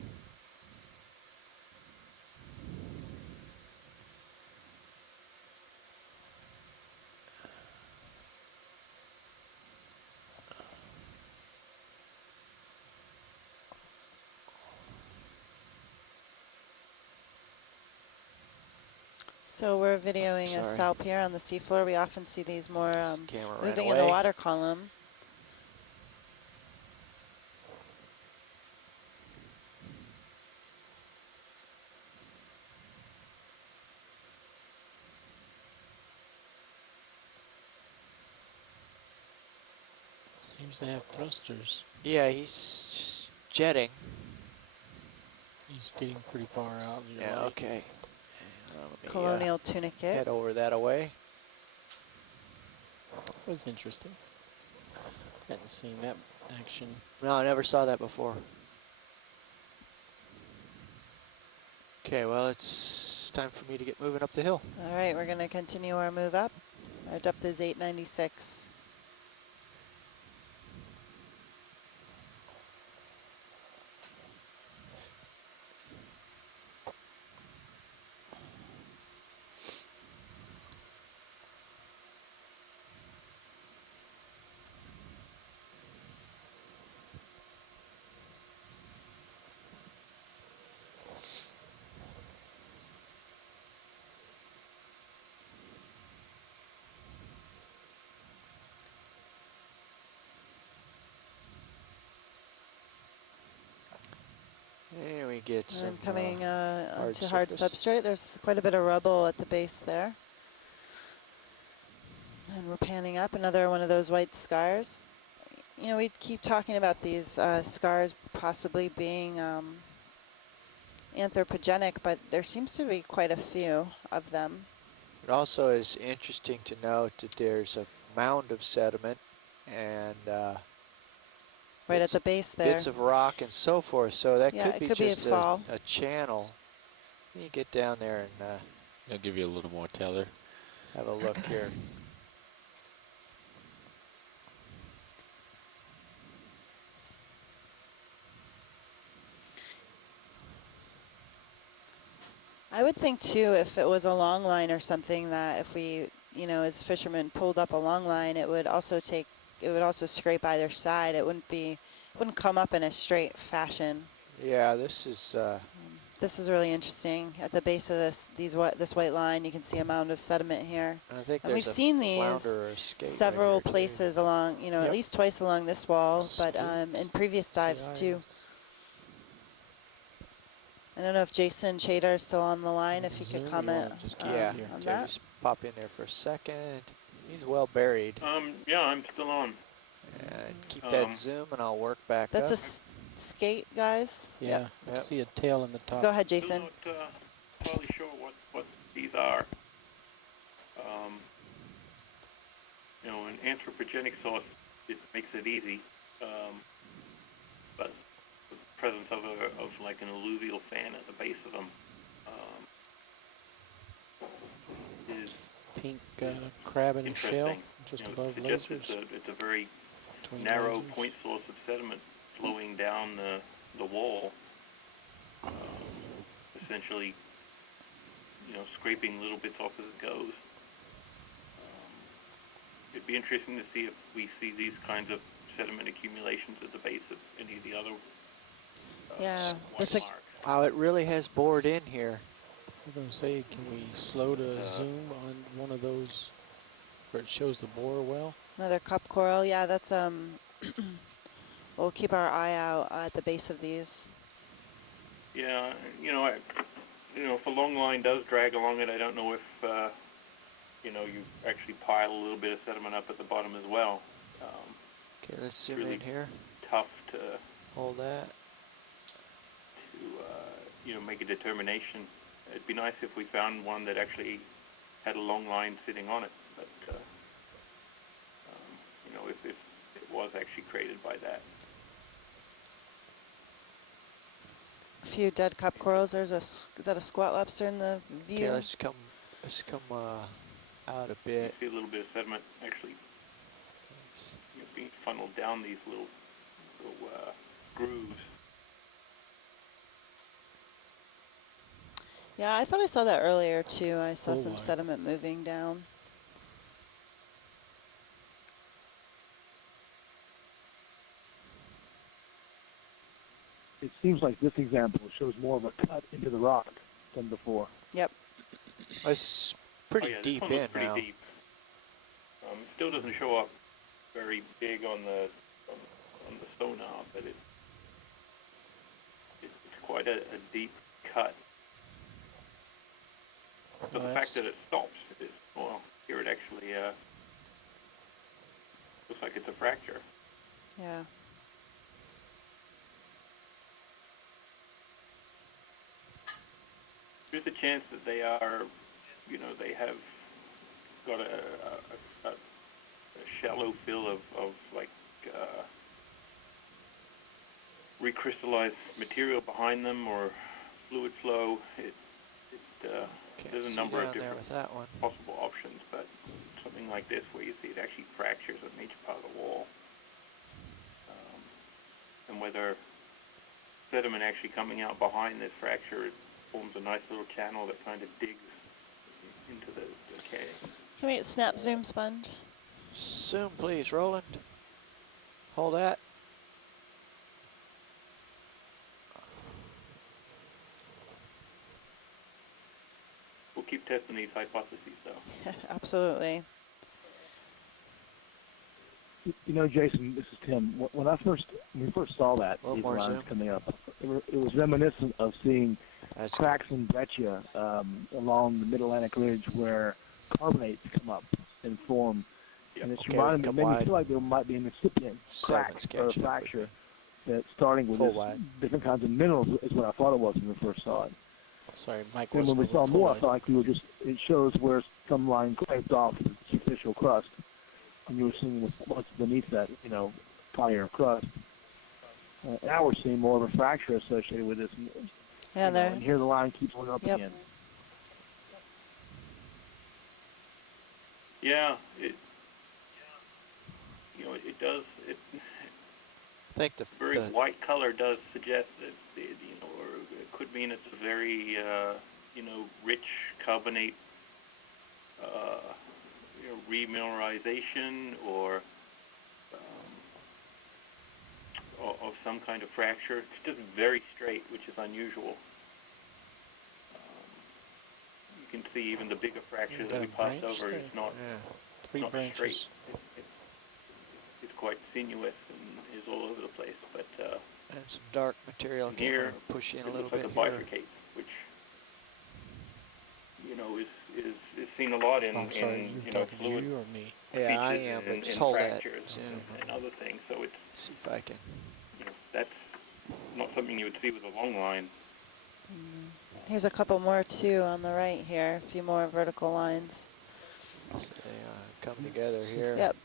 So we're videoing a salp here on the seafloor. We often see these more moving in the water column. Seems to have thrusters. Yeah, he's jetting. He's getting pretty far out. Yeah, okay. Colonial tunicate. Head over that away. That was interesting. Hadn't seen that action. No, I never saw that before. Okay, well, it's time for me to get moving up the hill. All right, we're going to continue our move up. Our depth is 896. There we get some and coming onto hard surface. substrate. There's quite a bit of rubble at the base there. And we're panning up, another one of those white scars. you know, we keep talking about these scars possibly being anthropogenic, but there seems to be quite a few of them. It also is interesting to note that there's a mound of sediment and right at the base there. Bits of rock and so forth. So that yeah, could be just a channel. You get down there and I'll give you a little more tether. Have a look here. I would think too, if it was a long line or something, that if we, you know, as fishermen pulled up a long line, it would also scrape either side. It wouldn't come up in a straight fashion. Yeah, this is really interesting. At the base of this white line, you can see a mound of sediment here. I think and we've seen these several places along, you know, at least twice along this wall, but in previous dives too. I don't know if Jason Chadar is still on the line, if he could comment on that. Just pop in there for a second. He's well buried. Yeah, I'm still on. And keep that zoom and I'll work back That's up. a skate, guys. Yeah, I see a tail in the top. Go ahead, Jason. I'm not totally sure what these are. You know, an anthropogenic source, it makes it easy. But the presence of like an alluvial fan at the base of them is pink crab in a shell just above lasers. It's a very narrow point source of sediment flowing down the wall, essentially, you know, scraping little bits off as it goes. It'd be interesting to see if we see these kinds of sediment accumulations at the base of any of the other wow, it really has bored in here. I was going to say, can we slow to zoom on one of those where it shows the bore well? Another cup coral, yeah, that's we'll keep our eye out at the base of these. Yeah, you know, if a long line does drag along it, I don't know if you know, you actually pile a little bit of sediment up at the bottom as well. Okay, let's zoom really in here. Tough to hold that. To you know, make a determination. It'd be nice if we found one that actually had a long line sitting on it, but you know, if it was actually created by that. A few dead cup corals. Is that a squat lobster in the view? Okay, let's come out a bit. You see a little bit of sediment actually, you know, being funneled down these little grooves. Yeah, I thought I saw that earlier too. I saw some sediment moving down. It seems like this example shows more of a cut into the rock than before. Yep. It's pretty deep this one in pretty now. Deep. It still doesn't show up very big on the sonar, but it's quite a deep cut. But the fact that it stops is, well, here it actually looks like it's a fracture. Yeah. There's a chance that they are, you know, they have got a shallow fill of like recrystallized material behind them or fluid flow. There's a number of different possible options, but something like this where you see it actually fractures a major part of the wall, and whether sediment actually coming out behind this fracture forms a nice little channel that kind of digs into the decay. Can we get snap zoom, Sponge? Zoom, please, Roland. Hold that. We'll keep testing these hypotheses, though. Absolutely. You know, Jason, this is Tim. When we first saw that, these lines coming up, it was reminiscent of seeing cracks in breccia along the Mid-Atlantic Ridge where carbonates come up and form And it's reminding me, made me feel like there might be an incipient crack or a fracture that's starting with different kinds of minerals is what I thought it was when we first saw it. Sorry, Mike. And when we saw more, I felt like we were just, it shows where some line scraped off the superficial crust. And you were seeing what's beneath that, you know, fire crust. Now we're seeing more of a fracture associated with this. Yeah, there. And here the line keeps going up again. Yeah, it does. I think the very white color does suggest that or it could mean it's a very rich carbonate remineralization or of some kind of fracture. It's just very straight, which is unusual. You can see even the bigger fracture that we passed over is not straight. It's quite sinuous and is all over the place. But and some dark material here push in a it little looks bit like a bifurcate, which is seen a lot in fluid. You or me? Yeah, I am. But just hold that. And other things. So it's see if I can. That's not something you would see with a long line. Here's a couple more too on the right here. A few more vertical lines. So they come together here. Yep.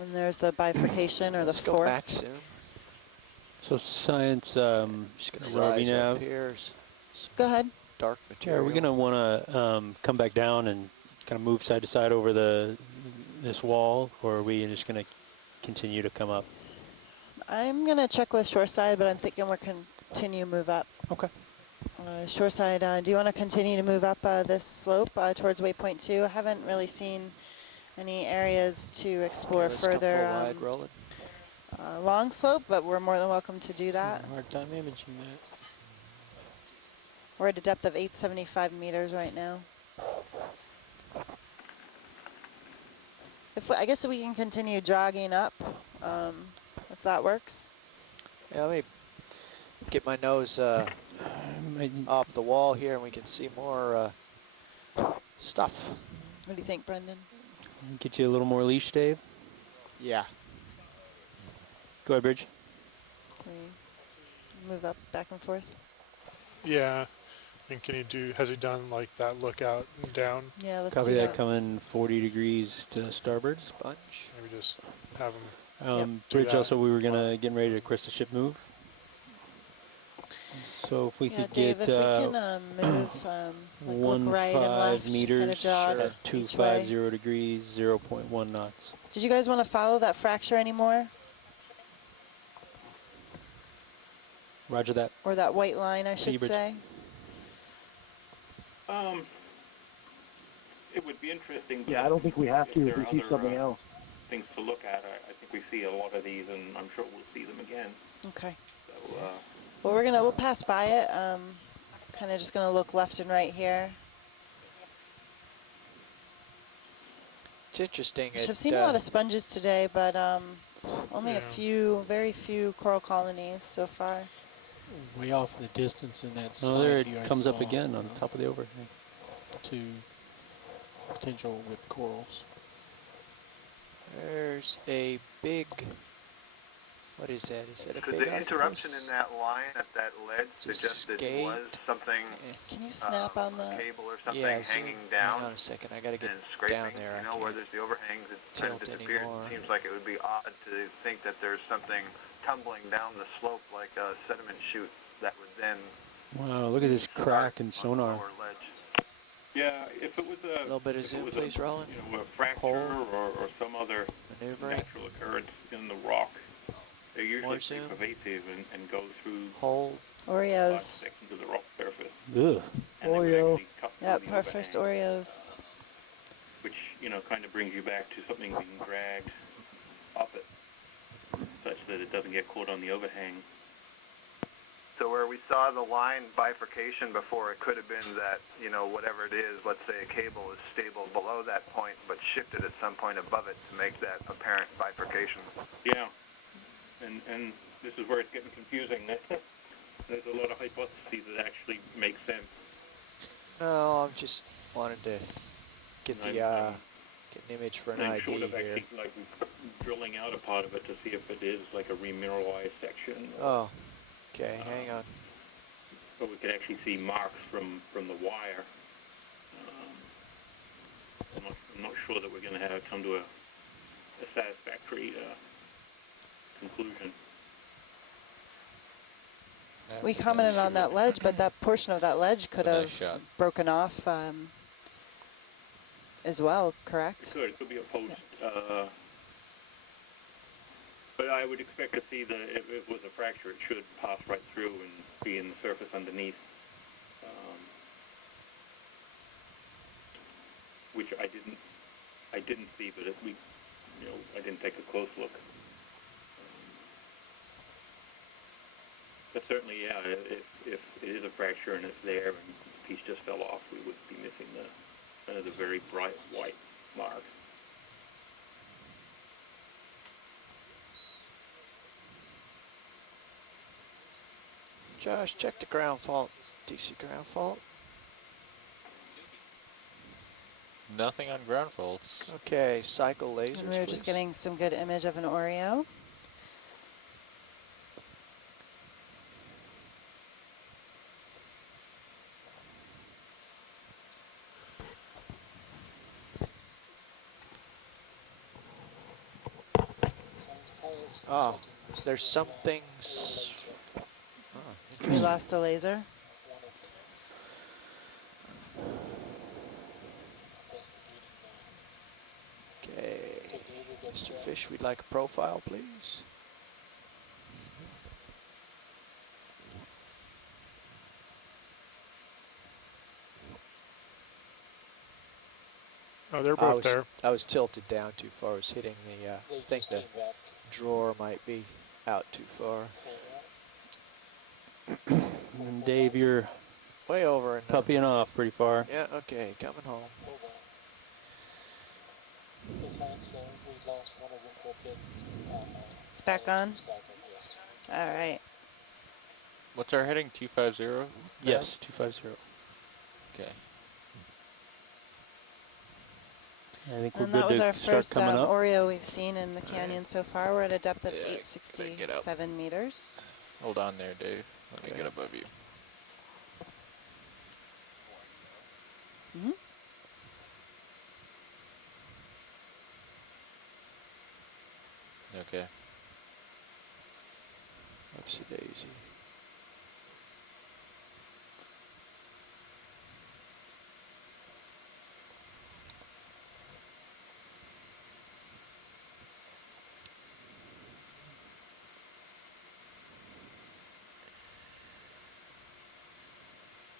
And there's the bifurcation or the fork. Go back soon. So science, just gonna rise up here. Go ahead. Dark Yeah, material. we're gonna want to come back down and kind of move side to side over this wall, or are we just gonna continue to come up? I'm gonna check with shoreside, but I'm thinking we're continue move up. Okay. Shoreside, do you want to continue to move up this slope towards waypoint 2? I haven't really seen any areas to explore further. Long slope, but we're more than welcome to do that. Hard time imaging that. We're at a depth of 875 meters right now. I guess we can continue jogging up, if that works. Yeah, let me get my nose off the wall here, and we can see more stuff. What do you think, Brendan? Get you a little more leash, Dave. Yeah. Go ahead, Bridge. Can we move up back and forth? Yeah. And has he done like that lookout and down? Yeah, let's Copy do that. Coming 40 degrees to starboard. Sponge. Maybe just have him. Bridge, also, we were getting ready to crest the ship move. So if we could Dave, get if we can move, like look right and left, meters kind of jog at 250 degrees, 0.1 knots. Did you guys want to follow that fracture anymore? Roger that. Or that white line, I should say. It would be interesting. Yeah, I don't think we have to if we see something else. Things to look at. I think we see a lot of these, and I'm sure we'll see them again. Okay. So, well, we'll pass by it. Kind of just gonna look left and right here. It's interesting. I've seen a lot of sponges today, but only very few coral colonies so far. Way off in the distance in that Oh, there it comes up again on top of the overhang. 2 potential whip corals. There's a big, what is that? Is that a Could big the interruption in that line at that ledge suggest that it was something, can you snap on the cable or something hanging down? down? Hang on a second, I gotta get and scraping, down there. You know, where there's the overhangs that kind of disappear. Anymore. It seems like it would be odd to think that there's something tumbling down the slope like a sediment chute that would then... Wow, look at this crack in sonar. yeah, if it was a little bit of zoom, please, Roland. A fracture or some other natural occurrence in the rock, they're usually pretty pervasive and go through Oreos. sections of the rock surface. Ugh. Oreo. Yep, our first Oreos. Which, kind of brings you back to something being dragged up it, such that it doesn't get caught on the overhang. So where we saw the line bifurcation before, it could have been that, whatever it is, let's say a cable is stable below that point, but shifted at some point above it to make that apparent bifurcation. Yeah, and this is where it's getting confusing. There's a lot of hypotheses that actually make sense. No, I just wanted to get Get an image for an I'm ID short of here. actually like drilling out a part of it to see if it is like a remineralized section. Oh, okay, hang on. So we could actually see marks from the wire. I'm not sure that we're going to have come to a satisfactory conclusion. We commented on that ledge, but that portion of that ledge could have broken off as well, correct? It could be a post. Yeah. But I would expect to see that if it was a fracture, it should pass right through and be in the surface underneath. Which I didn't see, but I didn't take a close look. But certainly, yeah, if it is a fracture and it's there and the piece just fell off, we would be missing the very bright white mark. Josh, check the ground fault. DC ground fault. Nothing on ground faults. Okay, cycle lasers. And we were just getting some good image of an Oreo. Oh, there's some things. Oh, we lost a laser. Okay, Mr. Fish, we'd like a profile, please. Oh, they're both there. I was tilted down too far. I was hitting the, I think the drawer might be out too far. And Dave, you're way over and puppying off pretty far. Yeah, okay, coming home. It's back on? All right. What's our heading, 250? Yes, 250. Okay. I think we're and good that was to our start first coming up. Oreo we've seen in the canyon so far. We're at a depth of 867 meters. Hold on there, Dave. Let me get above you. Mm-hmm. Okay. Oopsie daisy.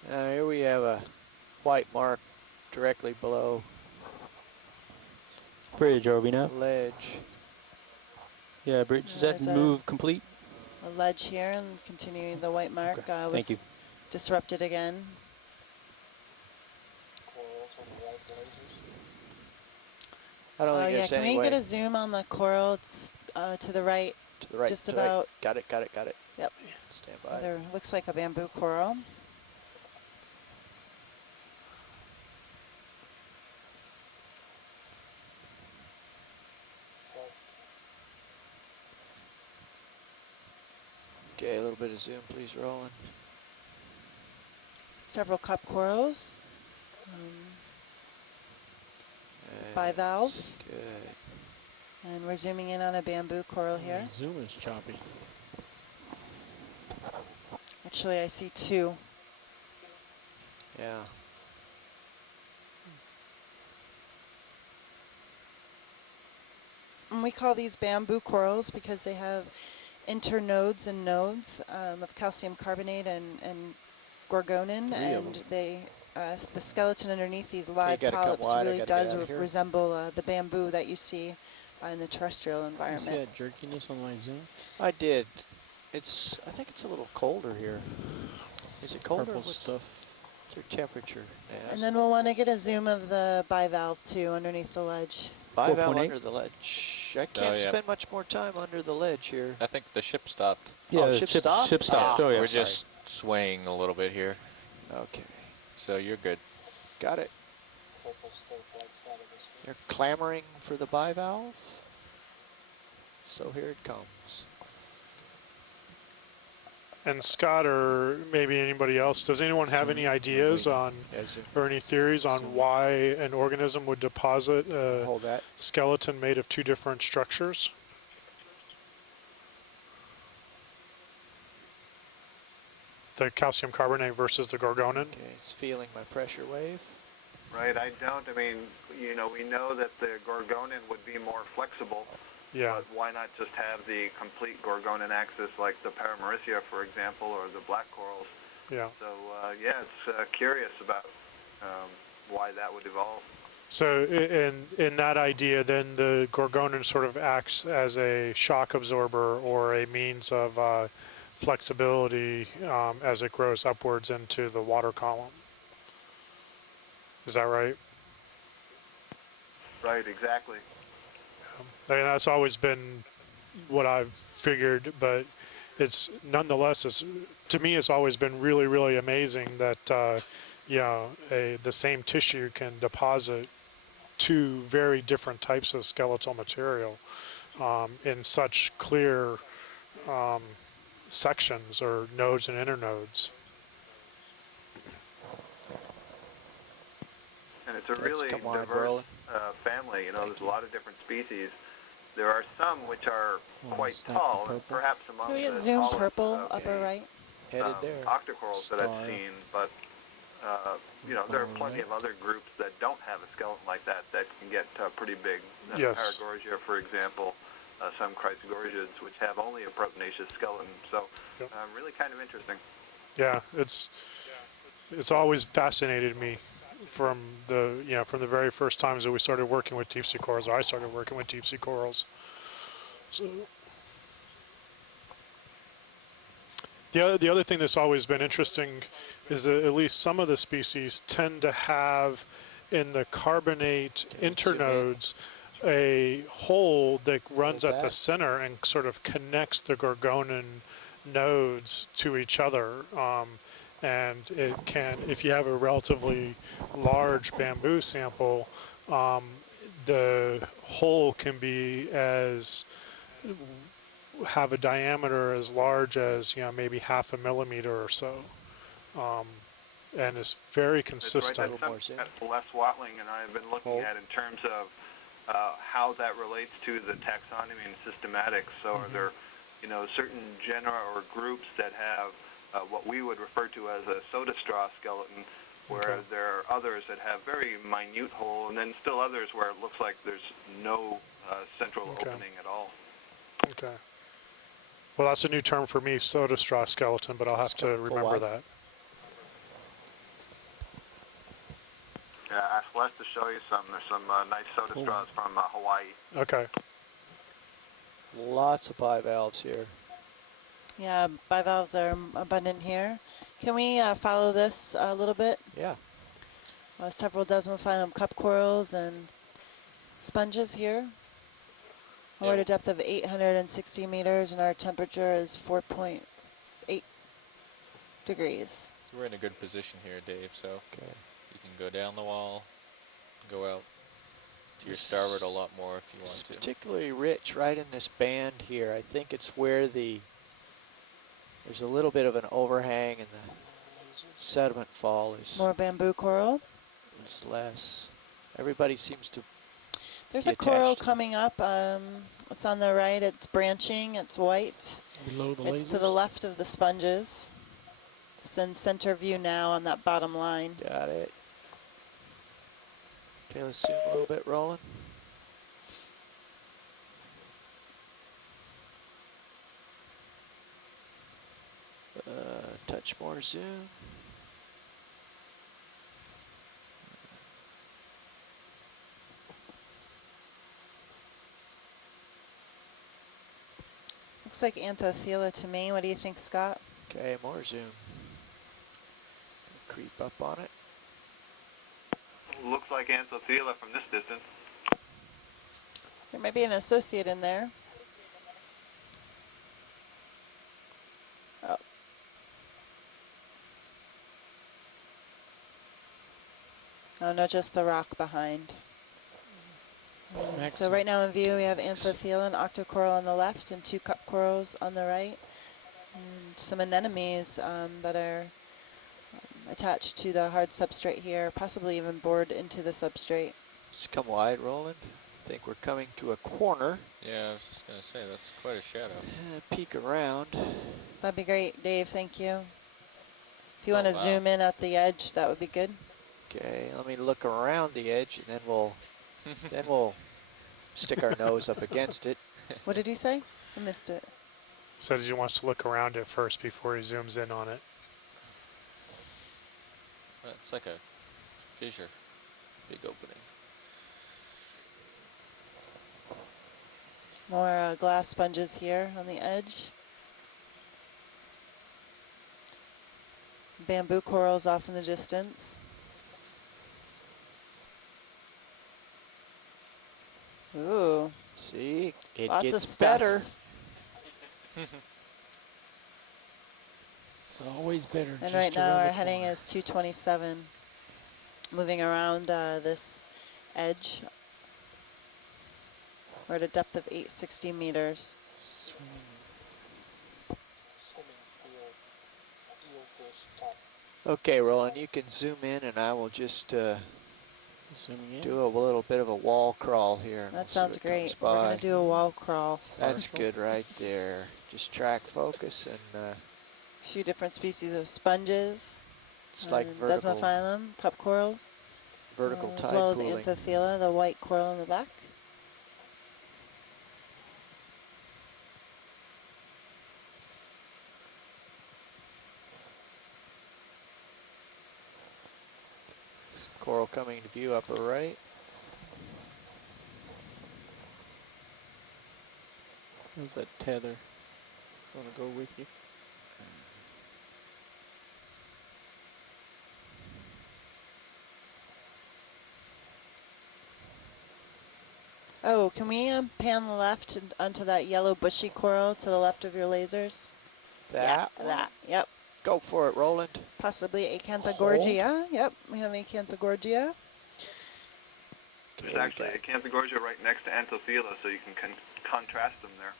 Here we have a white mark directly below bridge, are we now? Ledge. Yeah, bridge. Is that move complete? A ledge here and continuing the white mark. Okay. Thank you. Disrupted again. I don't think there's any way. Can we get a zoom on the coral? It's to the right. To the right. Just about. Got it. Yep. Stand by. There looks like a bamboo coral. Okay, a little bit of zoom, please, Roland. Several cup corals. Bivalve. Good. And we're zooming in on a bamboo coral here. Zoom is choppy. Actually, I see two. Yeah. And we call these bamboo corals because they have internodes and nodes of calcium carbonate and gorgonin, and they the skeleton underneath these live polyps really does resemble the bamboo that you see in the terrestrial environment. You see that jerkiness on my zoom? I did. I think it's a little colder here. Is it colder? Purple stuff. What's your temperature? Yeah, and then we'll want to get a zoom of the bivalve too underneath the ledge. Bivalve under the ledge. I can't spend much more time under the ledge here. I think the ship stopped. Yeah, the ship stopped? Ship stopped. Oh, yeah. We're just swaying a little bit here. Okay. So you're good. Got it. They're clamoring for the bivalve. So here it comes. And Scott, or maybe anybody else, does anyone have any ideas on, or any theories on why an organism would deposit a skeleton made of two different structures? The calcium carbonate versus the gorgonin? Okay, it's feeling my pressure wave. Right, I don't. I mean, you know, we know that the gorgonin would be more flexible. Yeah. But why not just have the complete gorgonin axis like the Paramaricia, for example, or the black corals? Yeah. So, yeah, it's curious about why that would evolve. So in that idea, then the gorgonin sort of acts as a shock absorber or a means of flexibility as it grows upwards into the water column. Is that right? Right, exactly. I mean, that's always been what I've figured, but it's nonetheless, to me, it's always been really, really amazing that you know, the same tissue can deposit two very different types of skeletal material in such clear sections or nodes and internodes. And it's a really diverse family. You know, there's a lot of different species. There are some which are quite tall, and perhaps among Can we the get zoom tallest purple, upper right? Headed there. octocorals that I've seen, but you know, there are plenty of other groups that don't have a skeleton like that that can get pretty big. Yes. Paragorgia, for example, some Chrysogorgiids, which have only a proteinaceous skeleton. So, really kind of interesting. Yeah, it's always fascinated me from the from the very first times that we started working with deep sea corals, or I started working with deep sea corals. So the other thing that's always been interesting is that at least some of the species tend to have in the carbonate internodes a hole that runs at the center and sort of connects the gorgonin nodes to each other. And it can, if you have a relatively large bamboo sample, the hole can be have a diameter as large as, you know, maybe 0.5 millimeter or so, and it's very consistent. That's right. That's something that Les Watling and I have been looking at in terms of how that relates to the taxonomy and systematics. So are there, you know, certain genera or groups that have what we would refer to as a soda straw skeleton, whereas there are others that have very minute hole, and then still others where it looks like there's no central opening at all. Okay. Well, that's a new term for me, soda straw skeleton, but I'll have to remember that. Yeah, ask Les to show you some. There's some nice soda straws from Hawaii. Okay. Lots of bivalves here. Yeah, bivalves are abundant here. Can we follow this a little bit? Yeah. Several desmophyllum cup corals and sponges here. We're at a depth of 860 meters, and our temperature is 4.8 degrees. We're in a good position here, Dave, so you can go down the wall, go out to your starboard a lot more if you want to. Particularly rich right in this band here. I think it's where there's a little bit of an overhang and the sediment fall is more bamboo coral. Is less. Everybody seems to There's a coral coming up. It's on the right. It's branching. It's white. Below the It's lasers? to the left of the sponges. It's in center view now on that bottom line. Got it. Okay, let's zoom a little bit, Roland. Touch more zoom. Looks like Anthothela to me. What do you think, Scott? Okay, more zoom. Creep up on it. Looks like Anthothela from this distance. There might be an associate in there. Oh. Oh, no, just the rock behind. So right now in view, we have Anthophylla and octocoral on the left and 2 cup corals on the right. And some anemones that are attached to the hard substrate here, possibly even bored into the substrate. Just come wide, Roland. I think we're coming to a corner. Yeah, I was just going to say, that's quite a shadow. Peek around. That'd be great, Dave, thank you. If you want to zoom in at the edge, that would be good. Okay, let me look around the edge, and then we'll stick our nose up against it. What did he say? I missed it. Says he wants to look around it first before he zooms in on it. It's like a fissure, big opening. More glass sponges here on the edge. Bamboo corals off in the distance. Ooh. See, it Lots gets of stuff. better. It's always better. And just right now around our the heading corner. is 227. Moving around this edge. We're at a depth of 860 meters. Okay, Roland, you can zoom in, and I will just do a little bit of a wall crawl here. That sounds great. We're going to do a wall crawl. That's good right there. Just track focus and a few different species of sponges. It's like vertical. Desmophyllum, cup corals. Vertical tide as well pooling. as Anthophylla, the white coral in the back. Coral coming to view upper right. How's that tether? Want to go with you? Oh, can we pan left and onto that yellow bushy coral to the left of your lasers? That yeah, that. Yep. Go for it, Roland. Possibly Acanthogorgia. Yep, we have Acanthogorgia. There's actually Acanthogorgia right next to Anthophylla, so you can contrast them there.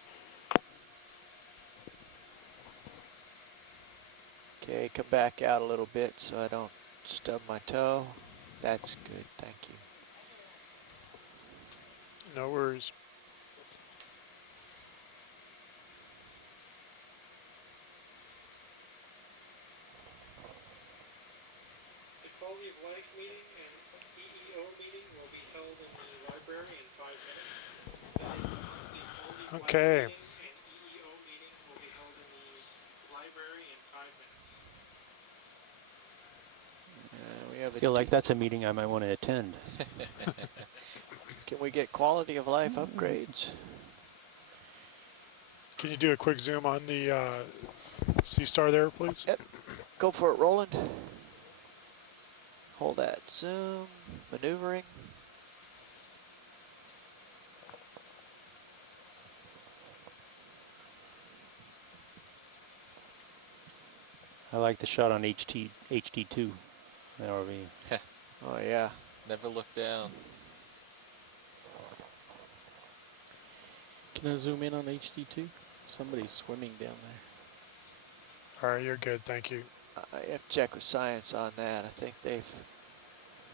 Okay, come back out a little bit so I don't stub my toe. That's good, thank you. No worries. The Quality of Life meeting and EEO meeting will be held in the library in 5 minutes. The Okay. Life meeting and EEO meeting will be held in the library in 5 minutes. We have I feel like that's a meeting I might want to attend. Can we get quality of life upgrades? Can you do a quick zoom on the Sea Star there, please? Yep. Go for it, Roland. Hold that zoom, maneuvering. I like the shot on HD2. The RV. Oh yeah. Never look down. Can I zoom in on HD2? Somebody's swimming down there. All right, you're good, thank you. I have to check with science on that. I think they've...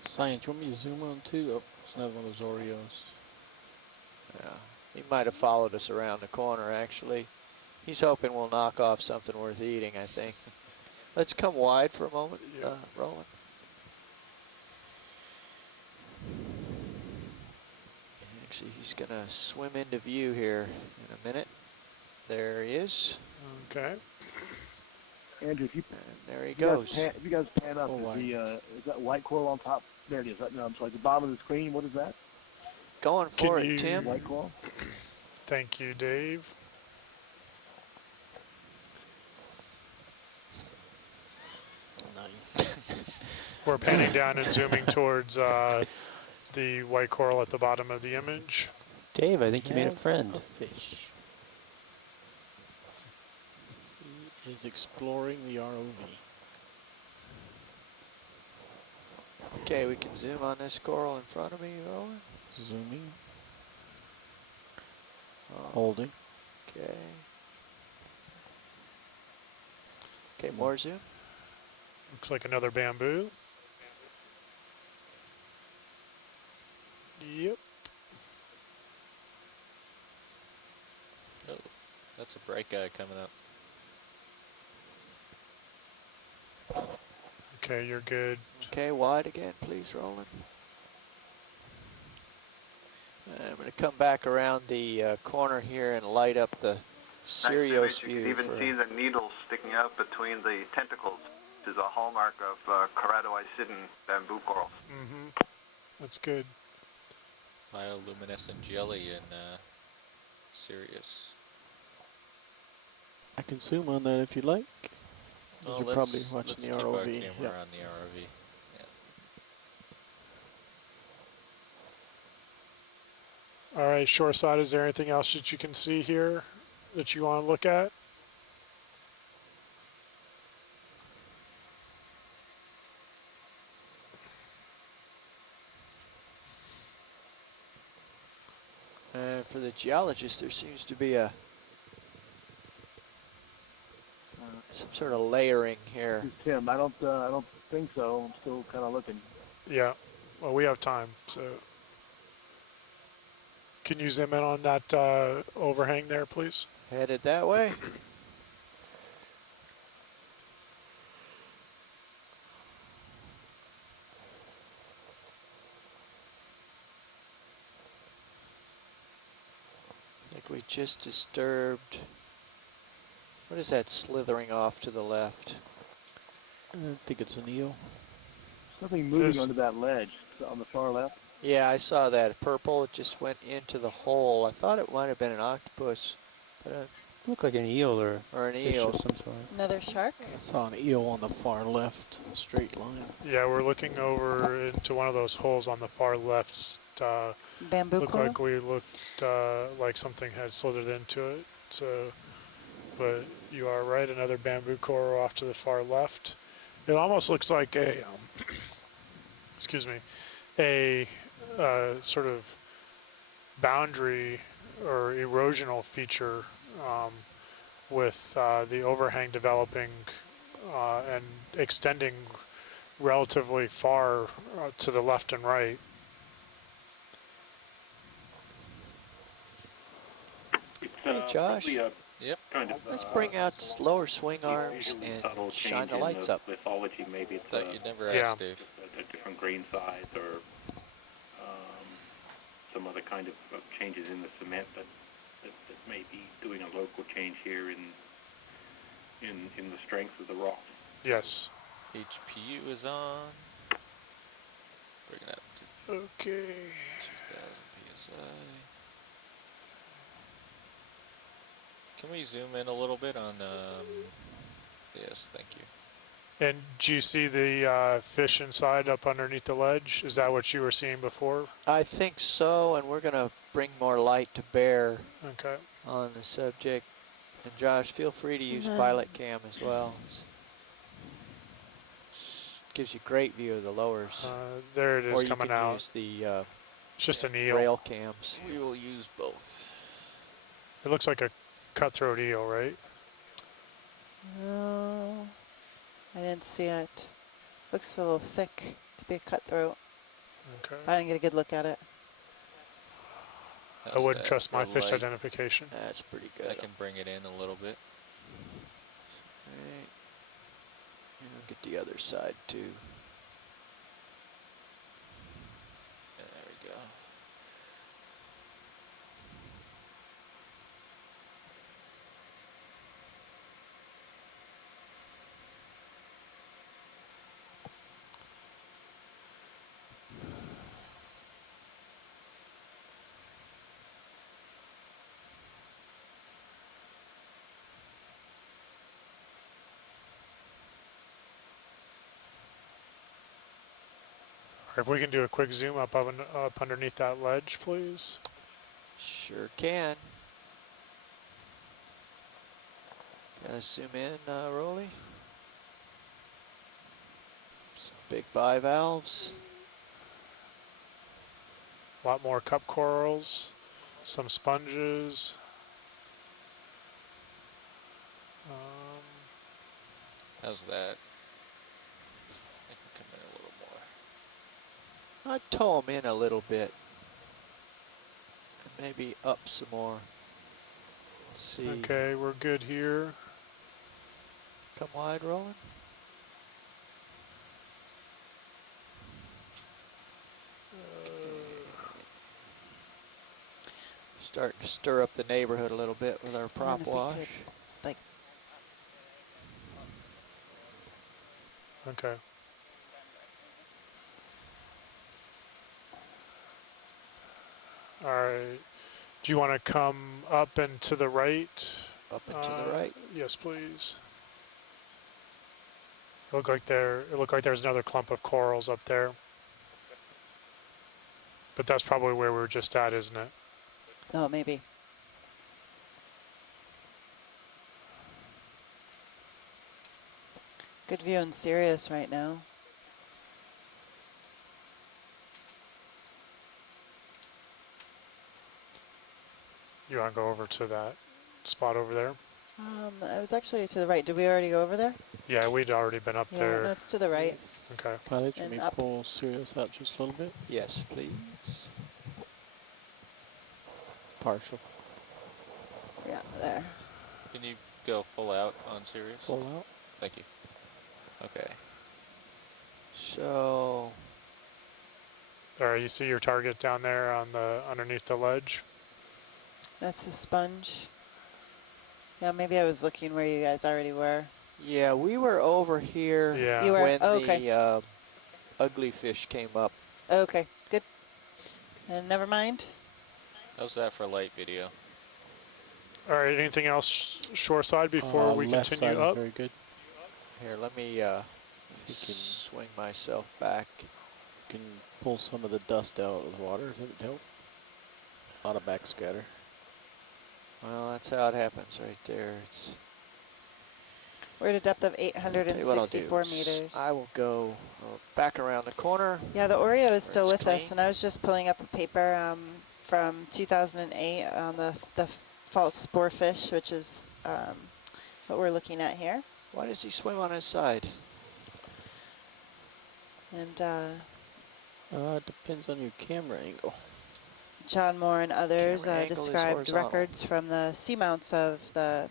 Science, you want me to zoom on too? Oh, it's another one of those Oreos. Yeah, he might have followed us around the corner, actually. He's hoping we'll knock off something worth eating, I think. Let's come wide for a moment, Roland. Actually, he's going to swim into view here in a minute. There he is. Okay. Andrew, if you there he goes. If you guys pan up, is that white coral on top? There it is. No, I'm sorry, the bottom of the screen. What is that? Going for it, Tim. White coral. Thank you, Dave. Nice. We're panning down and zooming towards the white coral at the bottom of the image. Dave, I think you made a friend. A fish. He is exploring the ROV. Okay, we can zoom on this coral in front of me, Roland. Zooming. Holding. Okay. Okay, more zoom. Looks like another bamboo. Yep. Oh, that's a bright guy coming up. Okay, you're good. Okay, wide again, please, Roland. And I'm going to come back around the corner here and light up the Sirius view. You can even see the needles sticking out between the tentacles, which is a hallmark of keratoicidin bamboo corals. Mm-hmm. That's good. Bioluminescent jelly in Sirius. I can zoom on that if you like. Well, You're probably watching let's the keep our ROV. camera on the ROV. All right, shoreside, is there anything else that you can see here that you want to look at? For the geologist, there seems to be a some sort of layering here. Tim, I don't think so. I'm still kind of looking. Yeah. Well, we have time, so. Can you zoom in on that overhang there, please? Headed that way. I think we just disturbed. What is that slithering off to the left? I think it's an eel. Something moving under that ledge on the far left. Yeah, I saw that purple. It just went into the hole. I thought it might have been an octopus, but it looked like an eel or an eel of some sort. Another shark? I saw an eel on the far left, straight line. Yeah, we're looking over into one of those holes on the far left. Bamboo looked coral? like we looked like something had slithered into it. So, but you are right. Another bamboo coral off to the far left. It almost looks like a, excuse me, a sort of boundary or erosional feature with the overhang developing and extending relatively far to the left and right. Hey, Josh. Yep. Kind of, let's bring out the lower swing arms and shine the lights up. Lithology, maybe it's that you'd never asked, Dave. a different grain size or some other kind of changes in the cement that may be doing a local change here in the strength of the rock. Yes. HPU is on. Bring it up to okay. 2,000 PSI. Can we zoom in a little bit on, yes, thank you. And do you see the fish inside up underneath the ledge? Is that what you were seeing before? I think so, and we're going to bring more light to bear on the subject. And Josh, feel free to use pilot cam as well. Gives you a great view of the lowers. There it is or coming you can out. Use the it's just an eel. rail cams. We will use both. It looks like a cutthroat eel, right? No, I didn't see it. Looks a little thick to be a cutthroat. Okay. I didn't get a good look at it. I wouldn't trust my fish light? identification. That's pretty good. I can bring it in a little bit. Right. And I'll get the other side too. There we go. If we can do a quick zoom up underneath that ledge, please. Sure can. Gotta zoom in, Rolly. Some big bivalves. A lot more cup corals, some sponges. How's that? I can come in a little more. I'd tow them in a little bit. And maybe up some more. Let's see. Okay, we're good here. Come wide, Roland. Starting to stir up the neighborhood a little bit with our prop wash. Like. Okay. All right. Do you want to come up and to the right? Up and to the right? Yes, please. It looked like there's another clump of corals up there. But that's probably where we were just at, isn't it? No, maybe. Good view in Sirius right now. You want to go over to that spot over there? I was actually to the right. Did we already go over there? Yeah, we'd already been up there. Yeah, that's to the right. Okay. Pilot, can And we up. pull Sirius out just a little bit? Yes, please. Partial. Yeah, there. Can you go full out on Sirius? Full out. Thank you. Okay. So. All right, you see your target down there on the underneath the ledge? That's the sponge. Yeah, maybe I was looking where you guys already were. Yeah, we were over here You were? when Oh, okay. the ugly fish came up. Okay, good. And never mind. How's that for light video? All right, anything else shoreside before we left continue side up? Is very good. Here, let me swing myself back. You can pull some of the dust out of the water. Does it help? A lot of backscatter. Well, that's how it happens right there. It's We're at a depth of Tell you what I'll do 864 is meters. I will go back around the corner. Yeah, the Oreo is still with clean. us, and I was just pulling up a paper from 2008 on the false sporefish, which is what we're looking at here. Why does he swim on his side? And It depends on your camera angle. John Moore and others Camera angle is described horizontal. records from the seamounts of the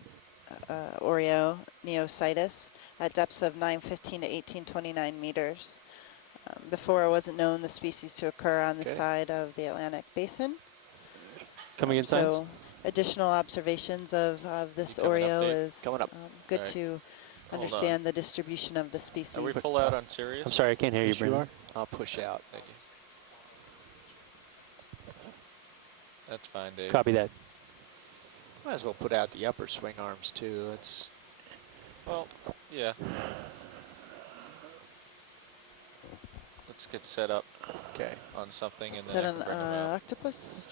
Oreo neositis at depths of 915 to 1829 meters. Before it wasn't known the species to occur on the side of the Atlantic Basin. Coming in So signs? additional observations of this You coming up, Oreo Dave? is Coming up. good Alright. to Hold understand the distribution of the species. Are we full out on Sirius? I'm sorry, I can't hear you, Yes, you Brendan. are. I'll push out. Thank you. That's fine, Dave. Copy that. Might as well put out the upper swing arms too. Let's. Well, yeah. Let's get set up on something and Is then that I an can bring them out. octopus?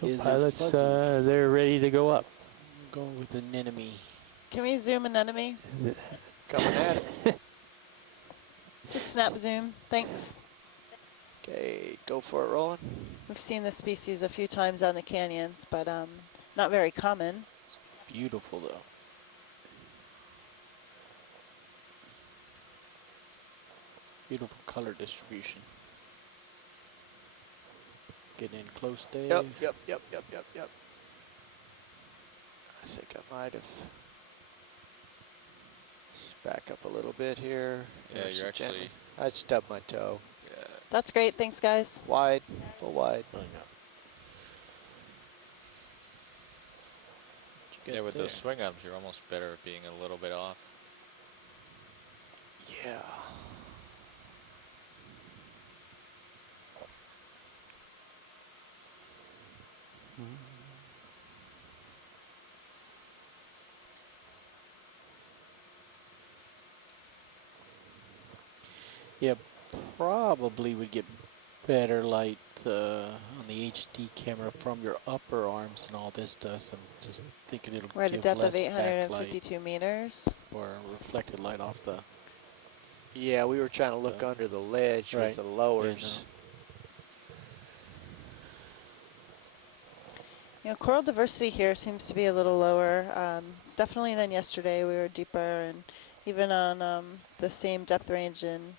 So pilots, they're ready to go up. Go with an enemy. Can we zoom an enemy? Coming at it. Just snap zoom. Thanks. Okay, go for it, Roland. We've seen this species a few times on the canyons, but not very common. Beautiful though. Beautiful color distribution. Getting in close, Dave. Yep. I think I might have. Back up a little bit here. Yeah, There's you're some actually. gently. I stubbed my toe. Yeah. That's great. Thanks, guys. Wide, full wide. Yeah, with those swing arms, you're almost better at being a little bit off. Yeah. Yeah, probably would get better light on the HD camera from your upper arms and all this does. I'm just thinking it'll We're at a give depth less of backlight 852 meters. or reflected light off the. Yeah, we were trying to look under the ledge Right. with the lowers. You know, coral diversity here seems to be a little lower. Definitely than yesterday. We were deeper, and even on the same depth range in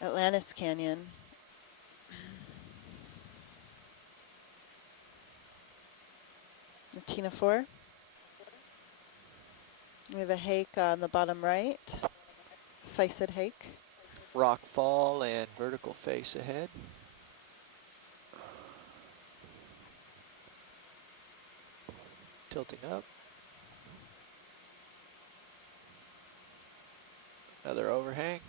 Atlantis Canyon. Tina 4. We have a hake on the bottom right, facet hake. Rock fall and vertical face ahead. Tilting up. Another overhang.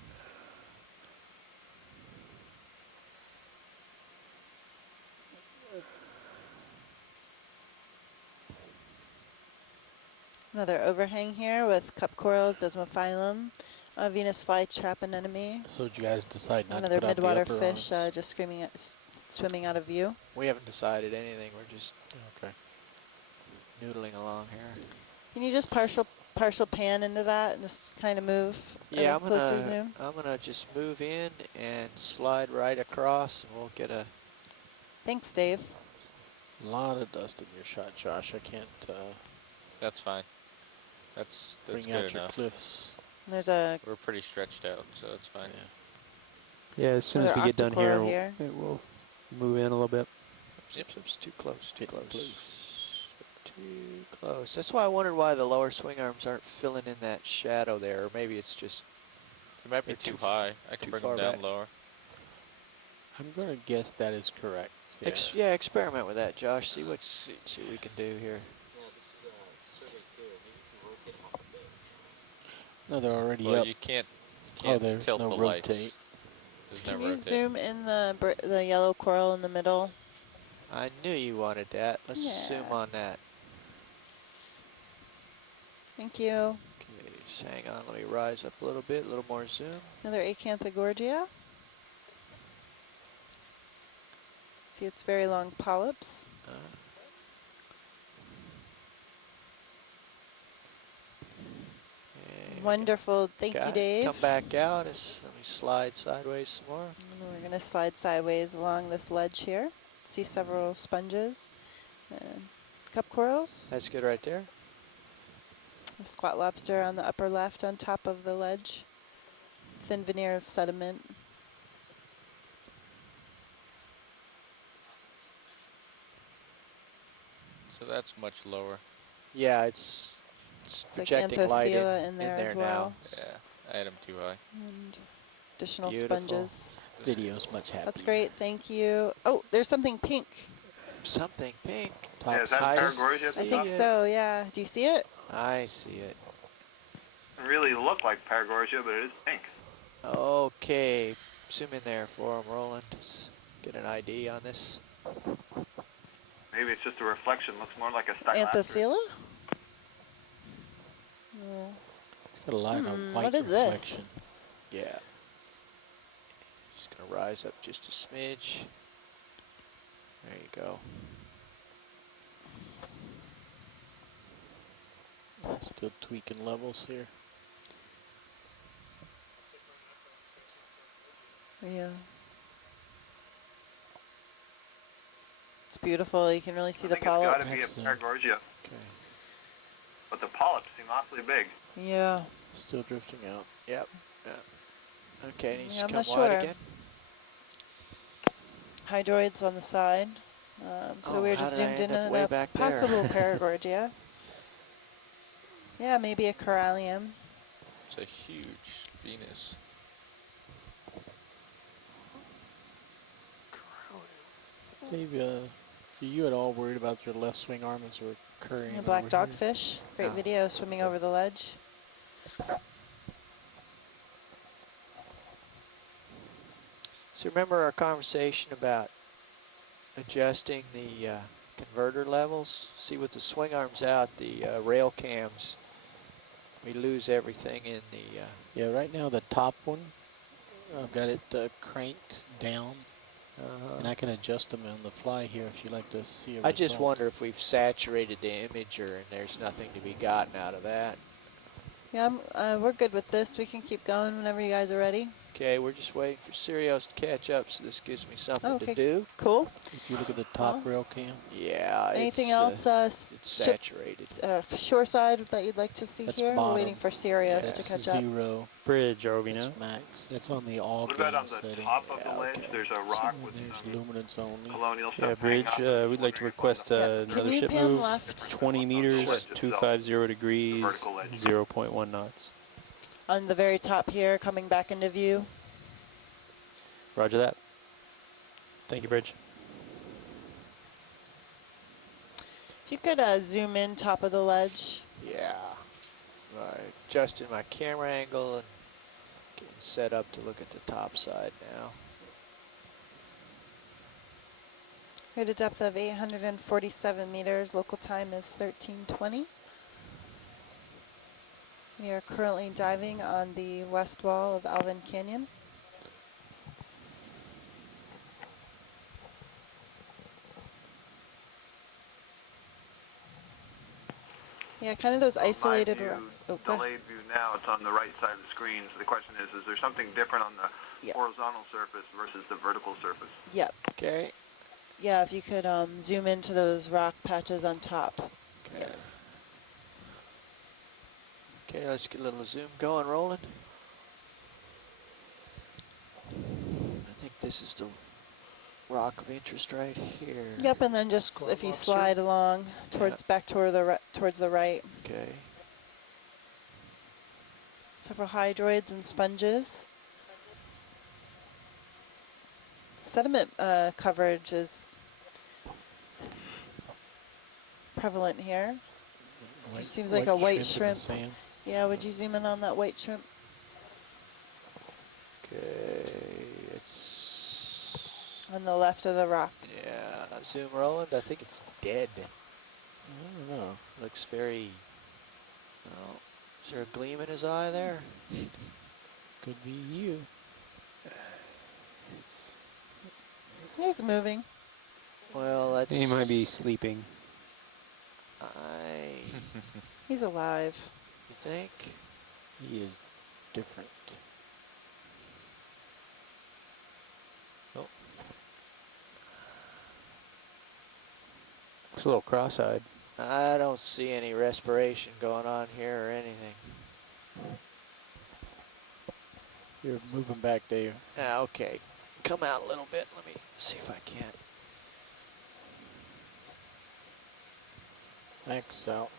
Another overhang here with cup corals, desmophyllum, Venus flytrap anemone. So did you guys decide not Another to put out midwater the upper fish arms? just swimming out of view. We haven't decided anything. We're just noodling along here. Can you just partial pan into that and just kind of move? Yeah, I'm closer zoom? gonna just move in and slide right across, and we'll get a. Thanks, Dave. A lot of dust in your shot, Josh. I can't. That's fine. That's bring good out your enough. cliffs. There's a. We're pretty stretched out, so it's fine. Yeah, as soon as we get done here, we'll move in a little bit. Yep, it's too close. Too close. Too close. That's why I wondered why the lower swing arms aren't filling in that shadow there, or maybe it's just. It might be too high. I can bring them down lower. I'm gonna guess that is correct. Yeah. Yeah, experiment with that, Josh. See what we can do here. No, they're already well, up. You can't there's tilt no the rotate. lights. Can you zoom in the yellow coral in the middle? I knew you wanted that. Let's zoom on that. Thank you. Okay, just hang on. Let me rise up a little bit, a little more zoom. Another Acanthogorgia. See its very long polyps. Wonderful. Thank you, Dave. Come back out. Let me slide sideways some more. And we're going to slide sideways along this ledge here. See several sponges and cup corals. That's good right there. A squat lobster on the upper left on top of the ledge. Thin veneer of sediment. So that's much lower. Yeah, it's projecting like light in there as well. Now. Yeah, I had them too high. And additional sponges. Video's much happier. That's great, thank you. Oh, there's something pink. Something pink. Yeah, is that Paragorgia? I think so, yeah. Do you see it? I see it. Doesn't really look like Paragorgia, but it is pink. Okay, zoom in there for him, Roland. Let's get an ID on this. Maybe it's just a reflection. Looks more like a stylastris. Anthothela? It's got a line of white what is reflection. this? Yeah. Just gonna rise up just a smidge. There you go. Still tweaking levels here. Yeah. It's beautiful. You can really see the polyps. I think it's got to be a Paragorgia. Okay. But the polyps seem awfully big. Yeah. Still drifting out. Yep. Okay, and Yeah, I'm just not come wide sure. again. Hydroids on the side. So we're just zoomed in on a possible Paragorgia. Yeah, maybe a corallium. It's a huge Venus. Dave, are you at all worried about your left swing arm as we're currying A black over dogfish. Great video swimming over the ledge. So remember our conversation about adjusting the converter levels? See, with the swing arms out, the rail cams, we lose everything in the... Yeah, right now the top one, I've got it cranked down. And I can adjust them on the fly here if you like to see a I just result. wonder if we've saturated the imager and there's nothing to be gotten out of that. Yeah, we're good with this. We can keep going whenever you guys are ready. Okay, we're just waiting for Sirius to catch up, so this gives me something to Okay, do. cool. If you look at the top rail cam. Yeah, Anything it's, else? it's saturated. Shore side that you'd like to see That's here? bottom. We're waiting for Sirius That's to catch up. 0. Bridge, are we That's now? max. That's on the all What about on gain the setting. top of the ledge? There's a rock with There's luminance only. colonial Yeah, stuff hanging bridge. off. We'd like to request Yep. Can another you ship pan move. left? 20 meters, ledge itself. 250 degrees, vertical ledge. 0.1 knots. On the very top here, coming back into view. Roger that. Thank you, bridge. If you could zoom in top of the ledge. Yeah. Right. Adjusting my camera angle and getting set up to look at the top side now. We're at a depth of 847 meters. Local time is 13:20. We are currently diving on the west wall of Alvin Canyon. Yeah, kind of those isolated view, rocks. Oh, go ahead. delayed view now, it's on the right side of the screen. So the question is there something different on the horizontal surface versus the vertical surface? Yep. Okay. Yeah, if you could zoom into those rock patches on top. Okay. Okay, let's get a little zoom going, rolling. I think this is the rock of interest right here. Yep, and then just if you slide along towards back toward the towards the right. Okay. Several hydroids and sponges. Sediment coverage is prevalent here. White, seems like a white shrimp. in the sand. Yeah, would you zoom in on that white shrimp? Okay, it's on the left of the rock. Yeah, zoom rolling. I think it's dead. I don't know. Looks very. Oh, is there a gleam in his eye there? Could be you. He's moving. Well, that's. He might be sleeping. He's alive. You think? He is different. Oh. Looks a little cross-eyed. I don't see any respiration going on here or anything. You're moving back, Dave. Okay. Come out a little bit. Let me see if I can. Max out.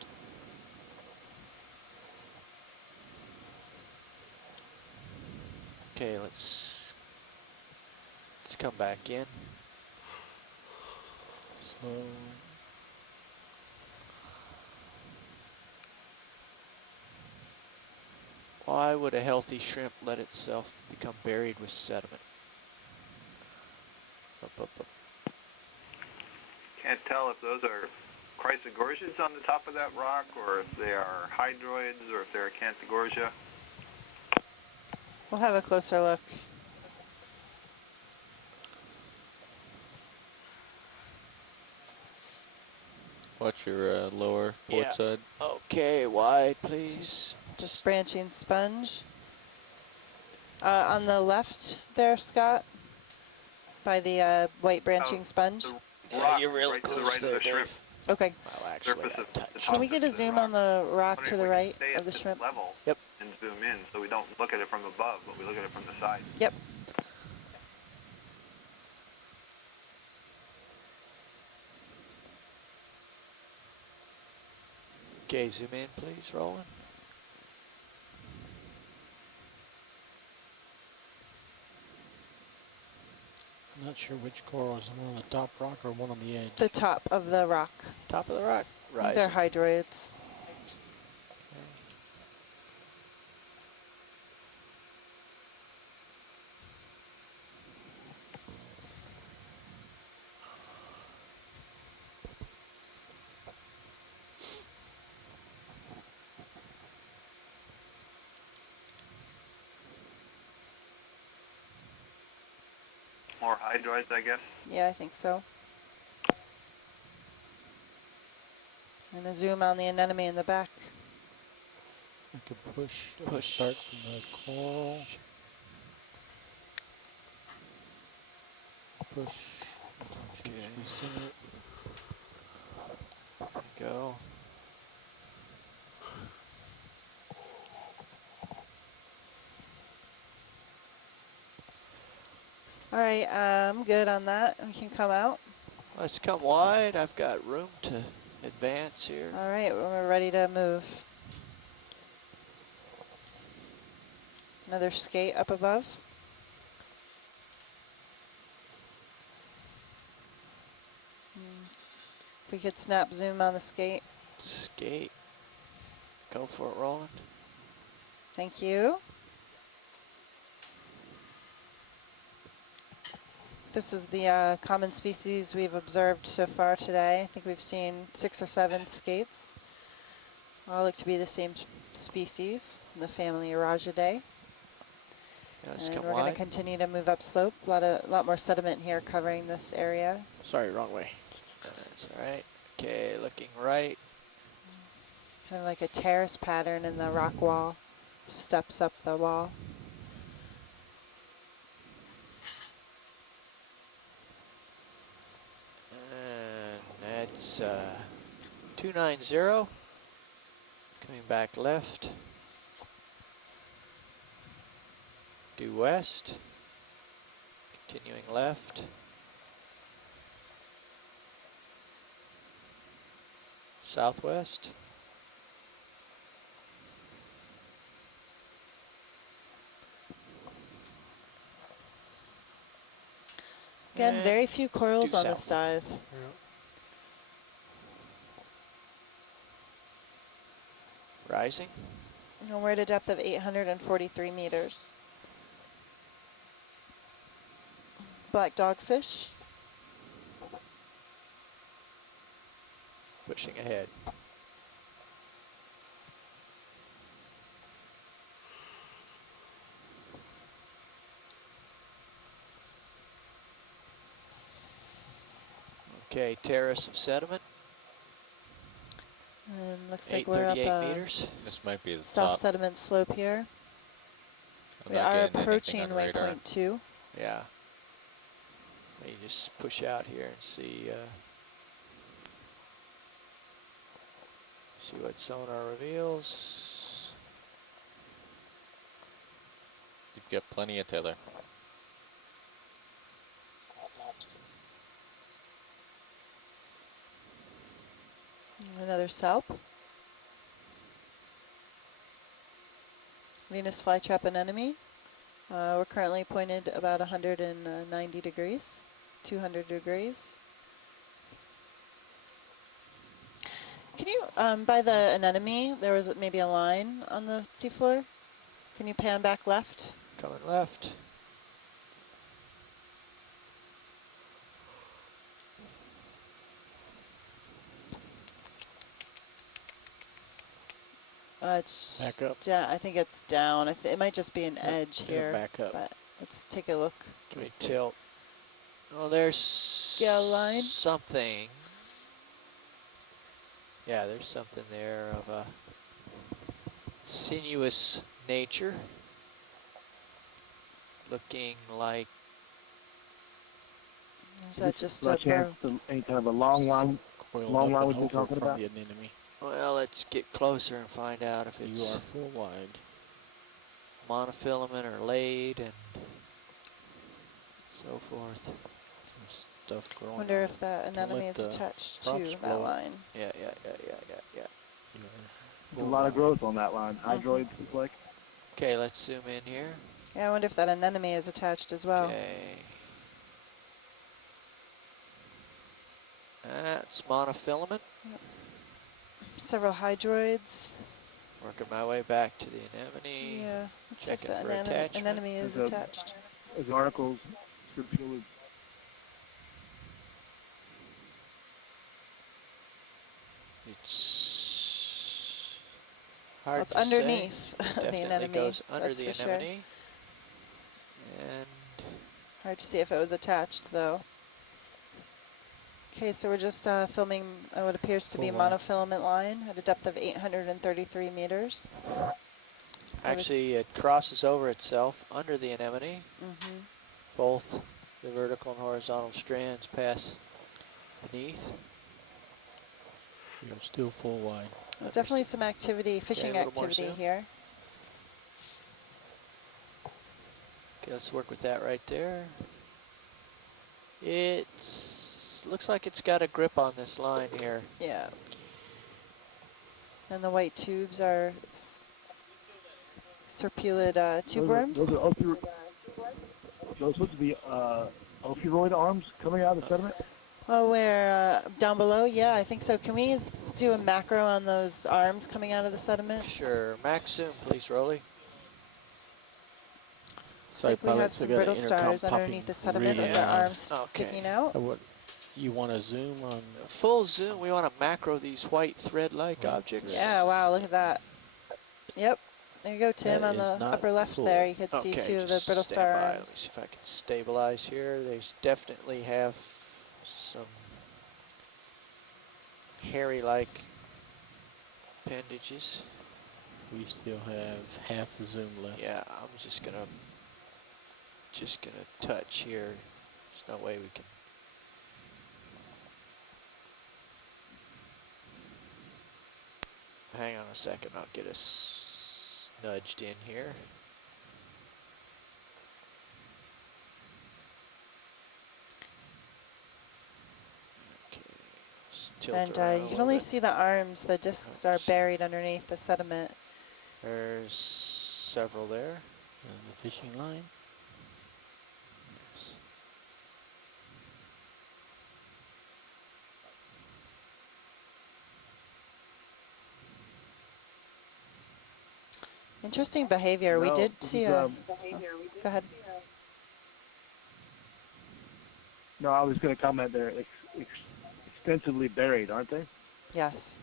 Okay, let's come back in. Slow. Why would a healthy shrimp let itself become buried with sediment? Up, up, up. Can't tell if those are chrysogorgias on the top of that rock, or if they are hydroids, or if they're acanthogorgia. We'll have a closer look. Watch your lower port side. Okay, wide, please. Just branching sponge. On the left there, Scott, by the white branching sponge. Yeah, you're really right close to the right there, of the shrimp. Okay. Well, actually, Can we get a zoom on the rock to the right Stay of at the this shrimp? level Yep. and zoom in, so we don't look at it from above, but we look at it from the side. Yep. Okay, zoom in, please, rolling. I'm not sure which coral is one on the top rock or one on the edge. The top of the rock. Top of the rock. Right. They're hydroids. More hydroids, I guess. Yeah, I think so. And a zoom on the anemone in the back. I could push. Start from the coral. Push. Okay. Releasing it. There you go. All right, I'm good on that. We can come out. Let's come wide. I've got room to advance here. All right, we're ready to move. Another skate up above. If we could snap zoom on the skate. Skate. Go for it, Roland. Thank you. This is the common species we've observed so far today. I think we've seen 6 or 7 skates. All look to be the same species, the family Aragidae. And we're going to continue to move up slope. A lot more sediment here covering this area. Sorry, wrong way. That's all right. Okay, looking right. Kind of like a terrace pattern in the rock wall. Steps up the wall. And that's 290. Coming back left. Due west. Continuing left. Southwest. Again, And very few corals due on south. this dive. Rising. And we're at a depth of 843 meters. Black dogfish. Pushing ahead. Okay, terrace of sediment. And looks like we're up 838 meters. This might be the south top. sediment slope here. I'm We not are getting anything approaching on radar. waypoint 2. Yeah. You just push out here and see see what sonar reveals. You've got plenty of tether. Another salp. Venus flytrap anemone. We're currently pointed about 190 degrees, 200 degrees. Can you, by the anemone, there was maybe a line on the seafloor. Can you pan back left? Coming left. It's back up. I think it's down. It might just be an edge here. Back up. But let's take a look. Let me tilt. Oh, there's Yeah, line. something. Yeah, there's something there of a sinuous nature. Looking like. Is that just a a chance to any kind of a long line? Long line we've been talking about? The anemone. Well, let's get closer and find out if it's You are full wide. monofilament or laid and so forth. Some stuff growing. Wonder if that Don't anemone let is the attached to props that blow. line. Yeah. There's a lot of growth on that line. Hydroids, it's like. Okay, let's zoom in here. Yeah, I wonder if that anemone is attached as well. Okay. That's monofilament. Several hydroids. Working my way back to the anemone. Yeah, looks like Checking the for attachment. anemone is There's a- attached. There's articles repealed. It's hard Well, it's to underneath say. the Definitely anemone. goes under That's the for sure. anemone. And Hard to see if it was attached though. Okay, so we're just filming what appears to be Full line. monofilament line at a depth of 833 meters. actually, it crosses over itself under the anemone. Mm-hmm. Both the vertical and horizontal strands pass beneath. You're still full wide. Definitely some activity, fishing activity here. Okay, let's work with that right there. It looks like it's got a grip on this line here. Yeah. And the white tubes are serpulid tube worms. Those supposed to be ophiuroid arms coming out of the sediment? Oh, where down below? Yeah, I think so. Can we do a macro on those arms coming out of the sediment? Sure. Max zoom, please, Rolly. Looks like we have some brittle stars underneath the sediment with their arms sticking out. You want to zoom on? Full zoom. We want to macro these white thread-like objects. Yeah, wow, look at that. Yep. There you go, Tim, on the upper left there. You could see two of the brittle star arms. Let me see if I can stabilize here. They definitely have some hairy-like appendages. We still have half the zoom left. Yeah, I'm just gonna touch here. There's no way we can. Hang on a second, I'll get us nudged in here. And you can only see the arms. The discs are buried underneath the sediment. There's several there. And the fishing line. Yes. Interesting behavior. We did see a... Go ahead. No, I was going to comment there. Extensively buried, aren't they? Yes.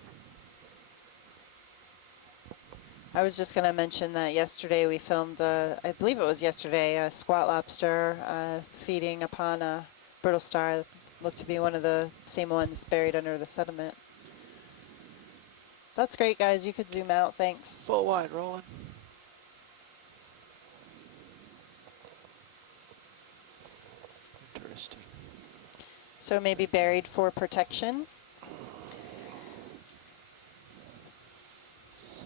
I was just going to mention that yesterday we filmed, I believe it was yesterday, a squat lobster feeding upon a brittle star. Looked to be one of the same ones buried under the sediment. That's great, guys. You could zoom out. Thanks. Full wide, rolling. Interesting. So maybe buried for protection.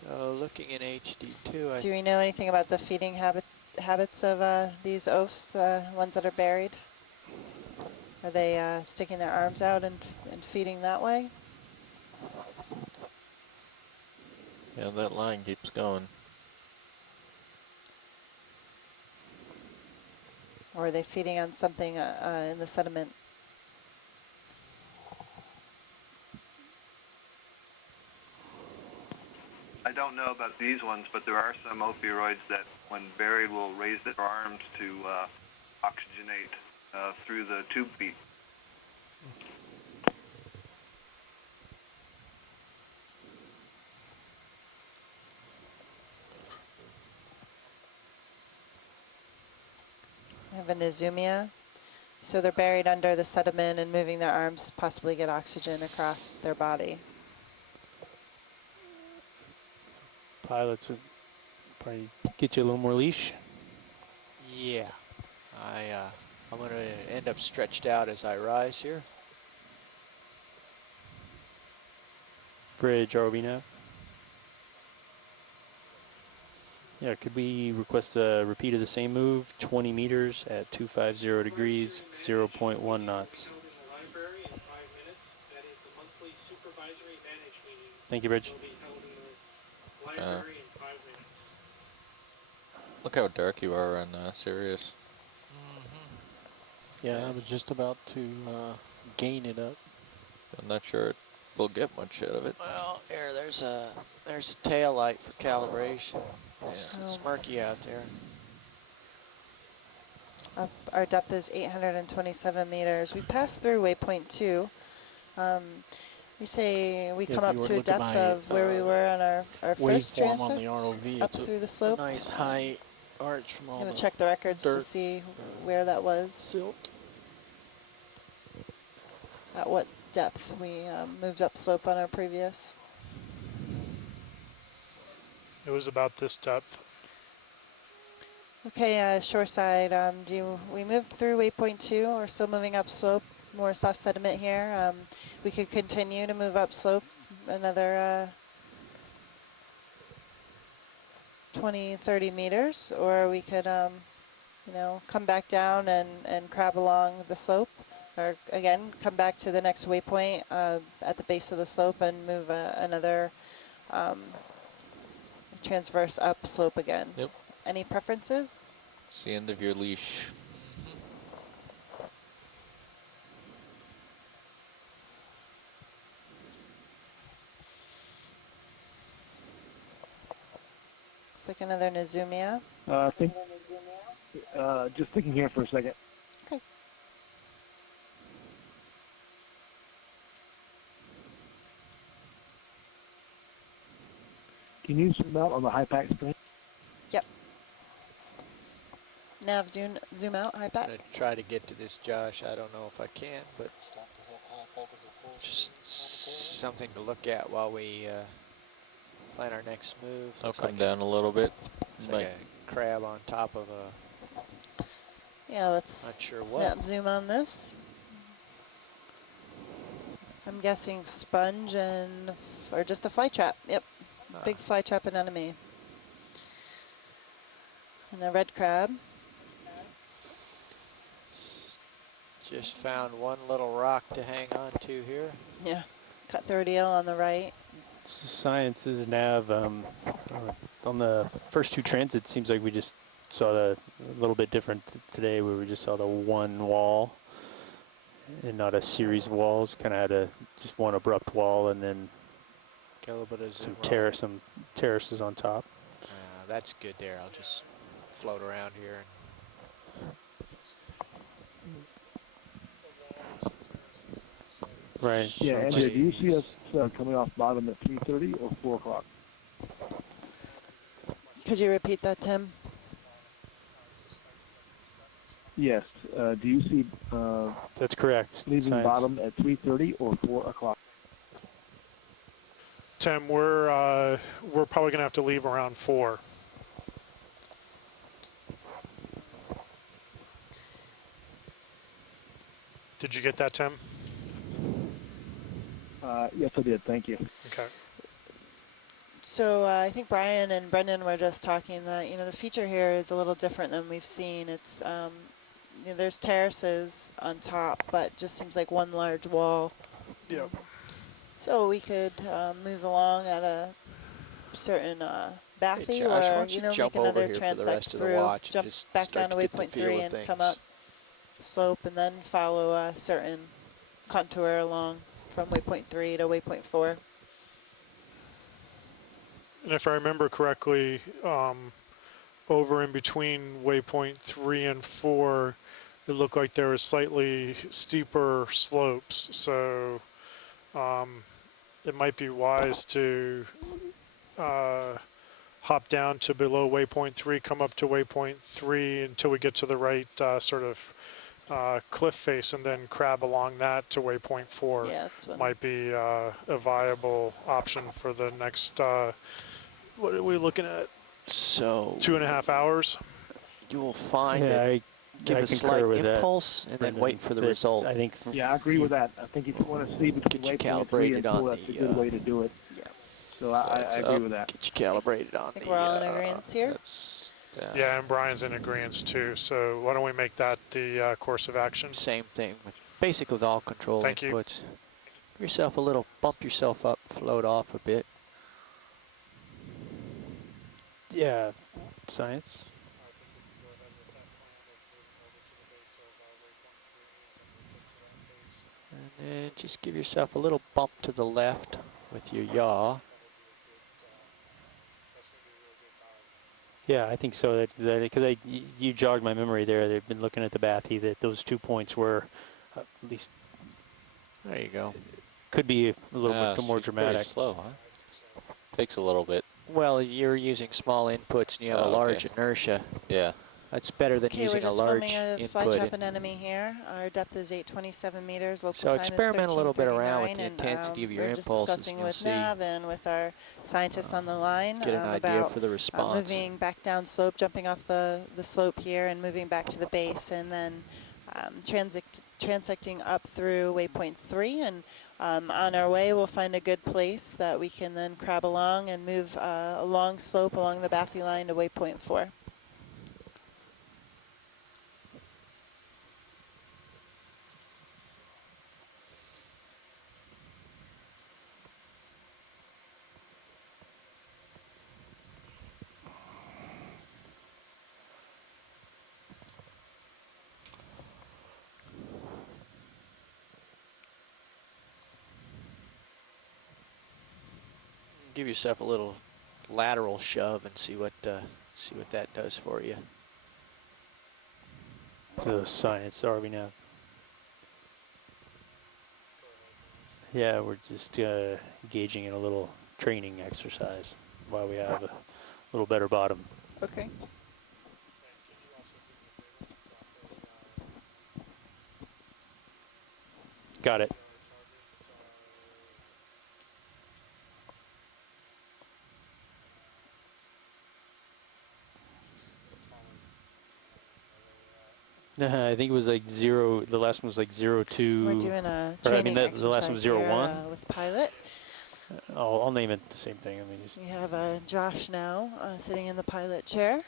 So looking in HD2. Do we know anything about the feeding habits of these oafs, the ones that are buried? Are they sticking their arms out and feeding that way? Yeah, that line keeps going. Or are they feeding on something in the sediment? I don't know about these ones, but there are some ophiuroids that, when buried, will raise their arms to oxygenate through the tube feet. I have an Izumia. So they're buried under the sediment and moving their arms, possibly get oxygen across their body. Pilots would probably get you a little more leash. Yeah. I'm going to end up stretched out as I rise here. Bridge ROV now. Yeah, could we request a repeat of the same move, 20 meters at 250 degrees, 0.1 knots. Thank you, Bridge. Look how dark you are on Sirius. Yeah, I was just about to gain it up. I'm not sure we'll get much out of it. Well, there's a tail light for calibration. It's murky out there. Our depth is 827 meters. We passed through waypoint 2. We say we come up to a depth of where we were on our first transit, on the ROV, up through the slope. A nice high arch from all I'm going the to check the records dirt. to see where that was. Silt. At what depth we moved up slope on our previous. It was about this depth. Okay, shoreside, we moved through waypoint 2, we're still moving upslope, more soft sediment here. We could continue to move upslope another 20, 30 meters, or we could, you know, come back down and crab along the slope, or again, come back to the next waypoint at the base of the slope and move another transverse up slope again. Yep. Any preferences? It's the end of your leash. Looks like another Nezumia. Just thinking here for a second. Okay. Can you zoom out on the high pack screen? Yep. Nav zoom out, high I'm pack. going to try to get to this, Josh. I don't know if I can, but just something to look at while we plan our next move. I'll Looks come like down a little bit. It's like a crab on top of a... Yeah, let's not sure snap what. zoom on this. I'm guessing sponge and, or just a fly trap. Yep, big fly trap anemone. And a red crab. Just found one little rock to hang on to here. Yeah, cut 30L on the right. Science's nav, on the first two transits, seems like we just saw a little bit different today, where we just saw the one wall and not a series of walls. Kind of had just one abrupt wall and then Get a little bit of zoom some terraces on top. That's good there. I'll just float around here. Right. Yeah, Andrew, do you see us coming off bottom at 3:30 or 4 o'clock? Could you repeat that, Tim? Yes. Do you see? That's correct. Leaving Science. bottom at 3:30 or 4 o'clock? Tim, we're probably gonna have to leave around 4. Did you get that, Tim? Yes, I did. Thank you. Okay. So I think Brian and Brendan were just talking that, you know, the feature here is a little different than we've seen. It's, you know, there's terraces on top, but just seems like one large wall. Yep. So we could move along at a certain bathy, Hey, Josh, why or, don't you you know, jump make another over here for the transect rest of the through, watch and jump just back start down to to get the waypoint feel 3 of and come things. up the slope, and then follow a certain contour along from waypoint 3 to waypoint 4. And if I remember correctly, over in between waypoint 3 and 4, it looked like there was slightly steeper slopes. So it might be wise to hop down to below waypoint 3, come up to waypoint 3 until we get to the right sort of cliff face, and then crab along that to waypoint 4. Yeah, that's what might be a viable option for the next, what are we looking at? So 2.5 hours? You will find Yeah, it. Give I a concur slight with that, impulse and then Brendan, wait for the that result. I think. Yeah, I agree with that. I think if you want to see between Get you waypoint 3 and calibrated 4, on that's a the, good way to do it. Yeah. So I agree with that. Get you calibrated on I think the. we're all in agreement here. Yeah, and Brian's in agreement too. So why don't we make that the course of action? Same thing, basically with all control Thank you. inputs. Give yourself a little, bump yourself up, float off a bit. Yeah, science. And then just give yourself a little bump to the left with your yaw. Yeah, I think so. Because you jogged my memory there. They've been looking at the bathy that those 2 points were at least. There you go. Could be a little bit more she's dramatic. pretty slow, huh? Takes a little bit. Well, you're using small inputs and you have a large inertia. Yeah. That's better than Okay, using we're just a large filming a input. fly trap anemone here. Our depth is 827 meters. Local So time experiment is a little bit around with 13:39, the and intensity of your we're just impulses, discussing and you'll with see. Nav and with our scientists on the line Get an idea about for the response. moving back down slope, jumping off the slope here, and moving back to the base, and then transecting up through waypoint 3. And on our way, we'll find a good place that we can then crab along and move along slope along the bathy line to waypoint 4. Give yourself a little lateral shove and see what that does for you. The science, are we now? Yeah, we're just engaging in a little training exercise while we have a little better bottom. Okay. Got it. I think it was like 0. The last one was like 0.2. We're doing a or, training the last one was 0.1 with pilot. I'll name it the same thing. I mean, just We have Josh now sitting in the pilot chair.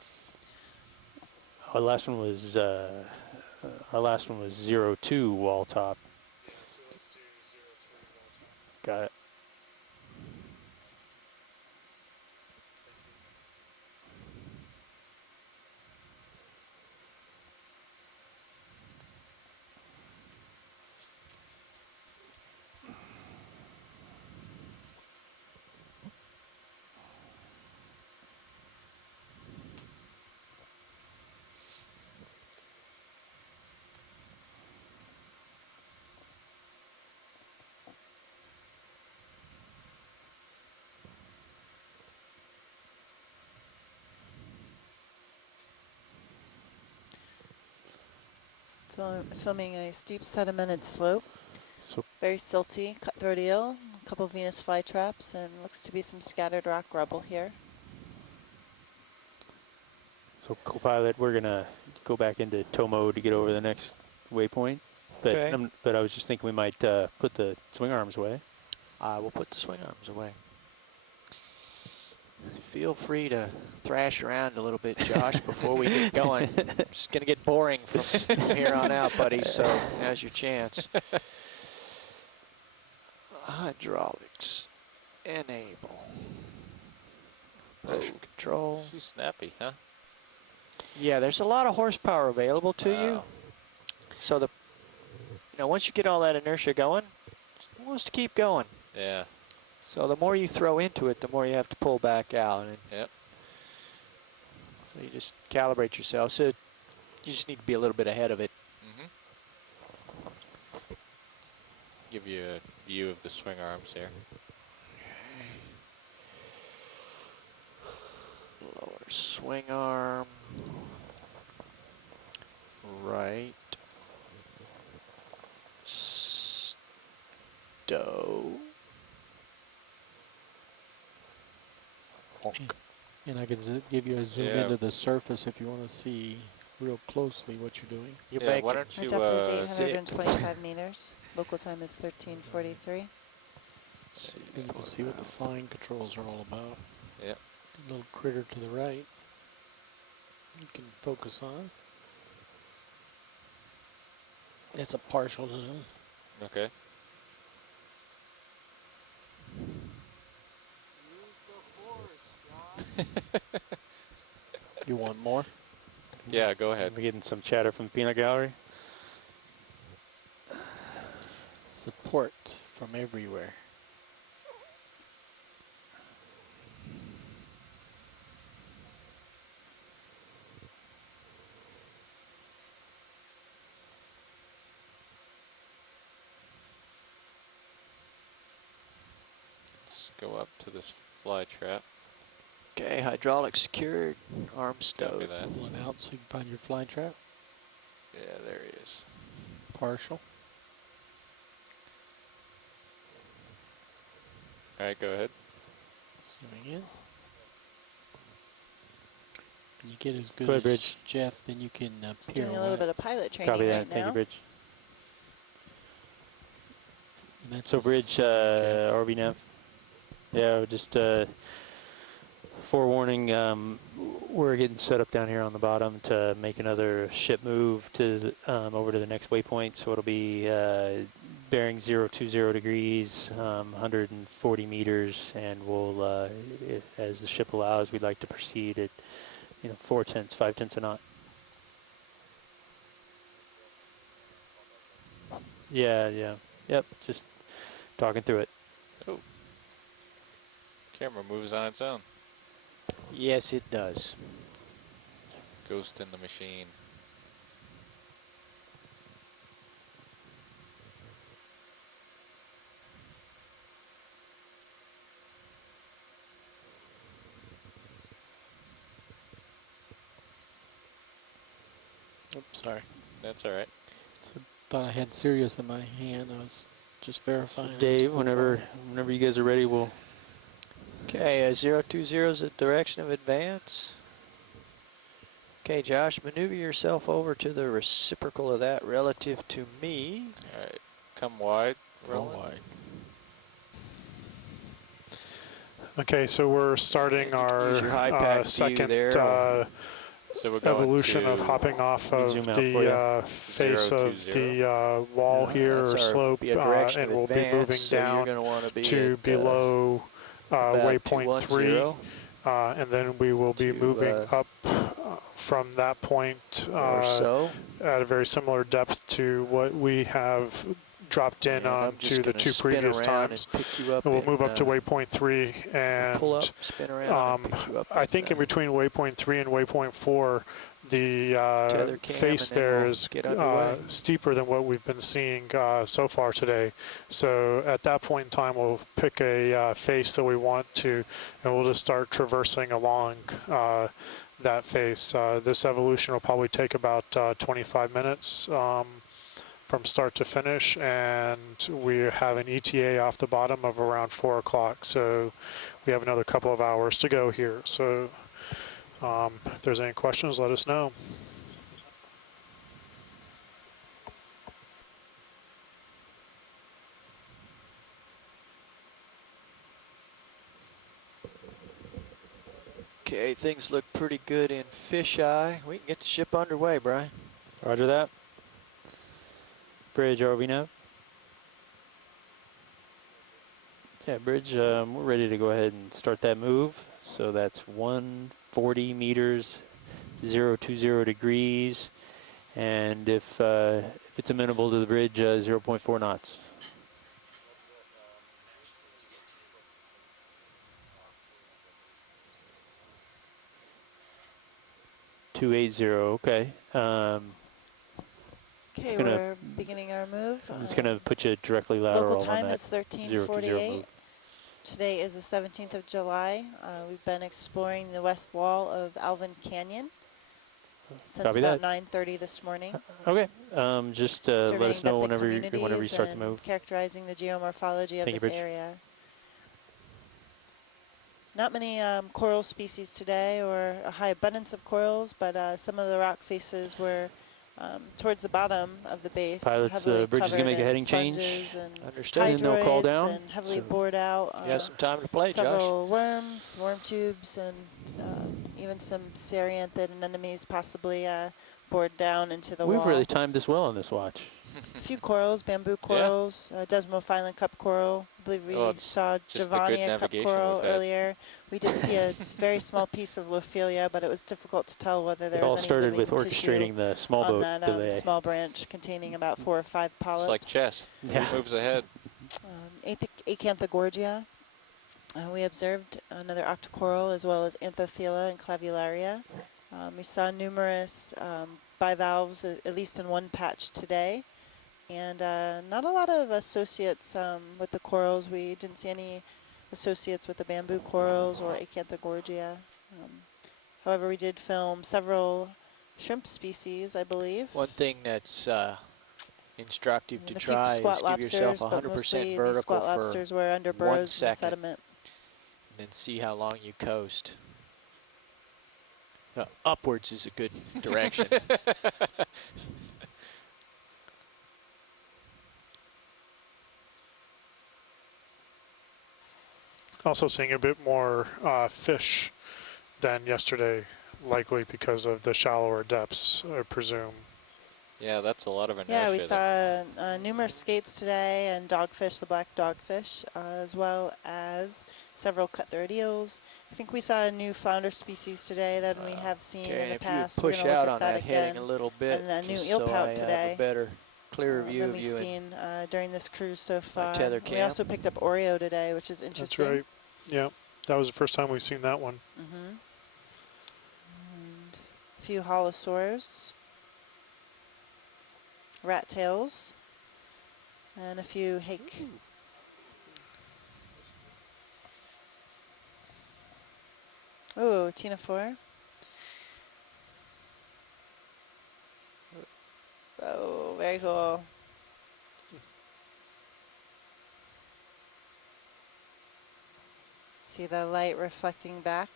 our last one was 0.2 wall top. Yeah, so let's do 0.3 wall top. Got it. Filming a steep sedimented slope. So very silty, cutthroat eel, a couple Venus flytraps, and looks to be some scattered rock rubble here. So co-pilot, we're gonna go back into tow mode to get over the next waypoint. But Okay. But I was just thinking we might put the swing arms away. We'll put the swing arms away. Feel free to thrash around a little bit, Josh, before we get going. It's going to get boring from here on out, buddy, so now's your chance. Hydraulics. Enable. Pressure control. She's snappy, huh? Yeah, there's a lot of horsepower available to you. So once you get all that inertia going, it wants to keep going. Yeah. So the more you throw into it, the more you have to pull back out. And yep. So you just calibrate yourself. So you just need to be a little bit ahead of it. Mm-hmm. Give you a view of the swing arms here. Lower swing arm. Right. Stow. And I can give you a zoom into the surface if you want to see real closely what you're doing. Why don't you Our depth is 825 meters. Local time is 13:43. And you can see what the fine controls are all about. Yep. A little critter to the right. You can focus on. It's a partial zoom. Okay. You want more? Yeah, go ahead. We're getting some chatter from the peanut gallery. Support from everywhere. Let's go up to this fly trap. Okay, hydraulic secured, arm Copy stowed. that. One out so you can find your fly trap. Yeah, there he is. Partial. All right, go ahead. Zooming in. When you get as good Go ahead, as Bridge. Jeff, then you can Just doing a little bit of pilot training Copy that. right Thank now. you, Bridge. That's So Bridge, RV nav. Yeah, just forewarning, we're getting set up down here on the bottom to make another ship move to over to the next waypoint. So it'll be bearing 020 degrees, 140 meters, and we'll, as the ship allows, we'd like to proceed at 4 tenths, 5 tenths a knot. Yeah, yeah, yep. Just talking through it. Oh, camera moves on its own. Yes, it does. Ghost in the machine. Oops, sorry. That's all right. So, thought I had Sirius in my hand. I was just verifying. So Dave, whenever you guys are ready, we'll. Okay, 020 is the direction of advance. Okay, Josh, maneuver yourself over to the reciprocal of that relative to me. All right, come wide. Roll wide. Okay, so we're starting our second evolution of hopping off of the face of the wall here or slope, and we'll be moving down to below waypoint 3, and then we will be moving up from that point at a very similar depth to what we have dropped in on to the 2 previous times. And we'll move up to waypoint 3 and pull up, spin around, and pick you up I think in between waypoint 3 and waypoint 4, the face there is steeper than what we've been seeing so far today. So at that point in time, we'll pick a face that we want to, and we'll just start traversing along that face. This evolution will probably take about 25 minutes. From start to finish, and we have an ETA off the bottom of around 4 o'clock, so we have another couple of hours to go here. So if there's any questions, let us know. Okay, things look pretty good in fisheye. We can get the ship underway, Brian. Roger that. Bridge, RV nav. Yeah, Bridge, we're ready to go ahead and start that move. So that's 140 meters, 020 degrees, and if it's amenable to the bridge, 0.4 knots. Okay. Okay, we're beginning our move. It's going to put you directly lateral. Local time on that is 13:48. Today is the 17th of July. We've been exploring the west wall of Alvin Canyon since about 9:30 this morning. Okay, just let us know whenever you start the move. Characterizing the geomorphology of this area. Not many coral species today, or a high abundance of corals, but some of the rock faces were towards the bottom of the base. Pilots, the bridge is going to make a heading change. Understood. And they'll call down. And heavily bored out. You have some time to play, several worms, worm tubes, and even some ceryanthid anemones possibly bored down into the wall. We've really timed this well on this watch. A few corals, bamboo corals, Desmophyllum cup coral. I believe we saw Giovannia cup coral earlier. We did see a very small piece of Lophelia, but it was difficult to tell whether there was any It all started with orchestrating the small boat on that delay. Small branch containing about 4 or 5 polyps. It's like chess. Yeah. Who moves ahead? Acanthogorgia. We observed another octocoral as well as Anthophila and Clavularia. We saw numerous bivalves, at least in one patch today. And not a lot of associates with the corals. We didn't see any associates with the bamboo corals or Acanthogorgia. However, we did film several shrimp species, I believe. One thing that's instructive to a few try is squat give yourself lobsters, but 100% mostly vertical these squat for lobsters were under 1 burrows in the second, sediment. and then see how long you coast. Upwards is a good direction. Also seeing a bit more fish than yesterday, likely because of the shallower depths, I presume. Yeah, that's a lot of inertia. Yeah, we saw numerous skates today and dogfish, the black dogfish, as well as several cutthroat eels. I think we saw a new flounder species today that we have seen in the past. If you push out on that heading again. a little bit, And a new just eel so pout I today. have a better, clearer view than of we've you. Seen during this cruise so far. Tether We cam. also picked up Oreo today, which is interesting. That's right. Yeah, that was the first time we've seen that one. And a few holosaurs, rat tails, and a few hake. Ooh, Tina 4. Oh, very cool. See the light reflecting back.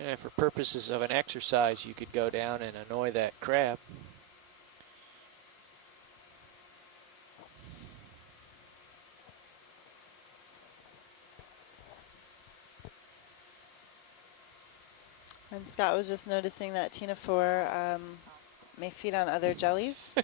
Yeah, for purposes of an exercise, you could go down and annoy that crab. And Scott was just noticing that Tina 4 may feed on other jellies.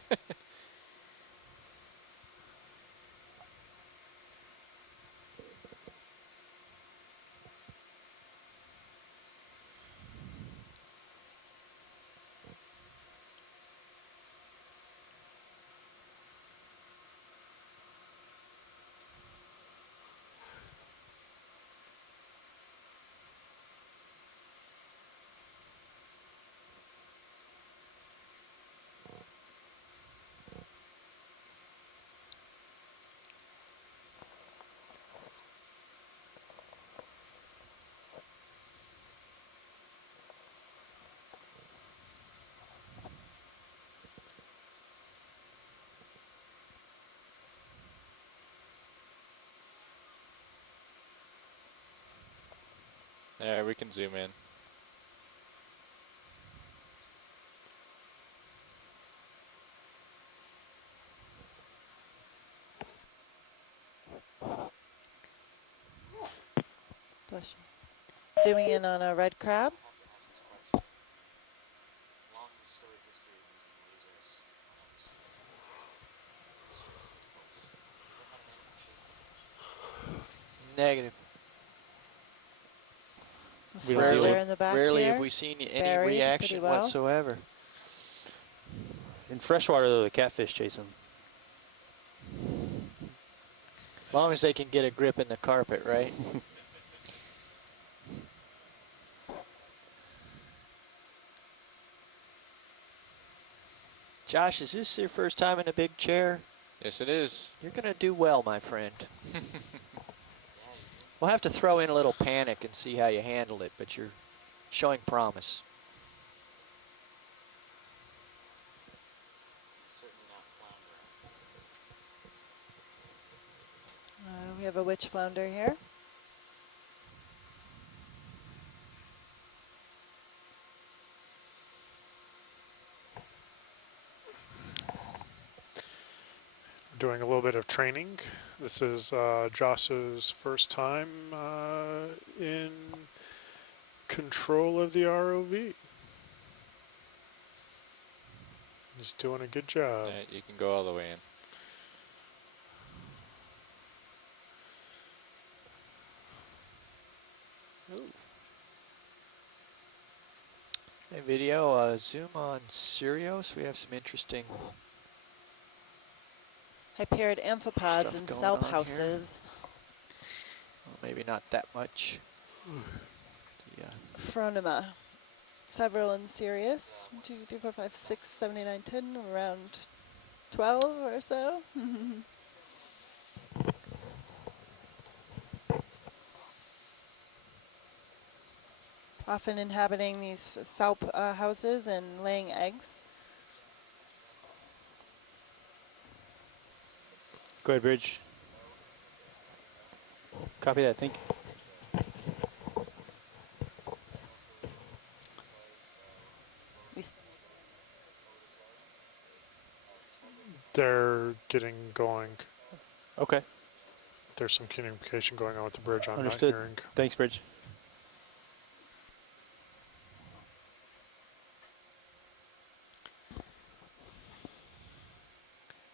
Yeah, we can zoom in. Bless you. Zooming in on a red crab. Negative. Rarely, in the back rarely here. have we seen any Buried reaction well. whatsoever. In freshwater, though, the catfish chase them. As long as they can get a grip in the carpet, right? Josh, is this your first time in a big chair? Yes, it is. You're going to do well, my friend. We'll have to throw in a little panic and see how you handle it, but you're showing promise. We have a witch flounder here. Doing a little bit of training. This is Josh's first time in control of the ROV. He's doing a good job. Yeah, you can go all the way in. Hey, video, zoom on Sirius. We have some interesting Hyperid amphipods and kelp houses. Well, maybe not that much. Phronema. several in Sirius. 1, 2, 3, 4, 5, 6, 7, 8, 9, 10, around 12 or so. Often inhabiting these salp houses and laying eggs. Go ahead, Bridge. Copy that, thank you. They're getting going. Okay. There's some communication going on with the bridge. I'm Understood. not hearing. Thanks, Bridge.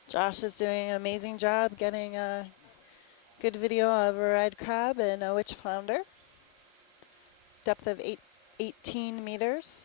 Josh is doing an amazing job getting a good video of a red crab and a witch flounder. Depth of 18 meters.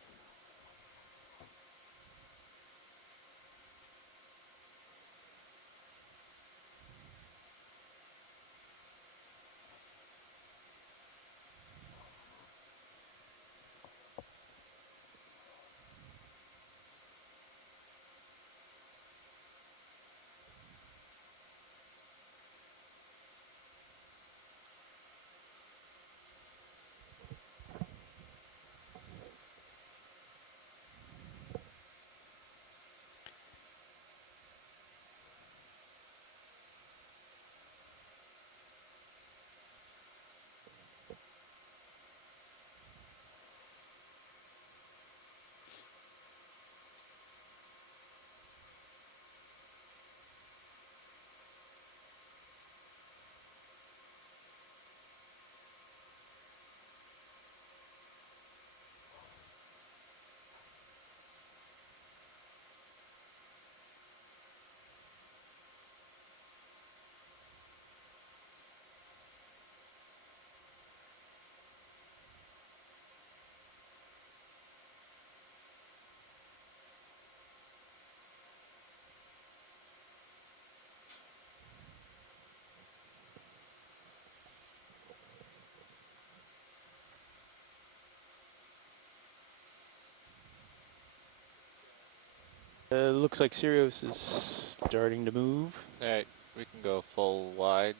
Looks like Sirius is starting to move. All right, we can go full wide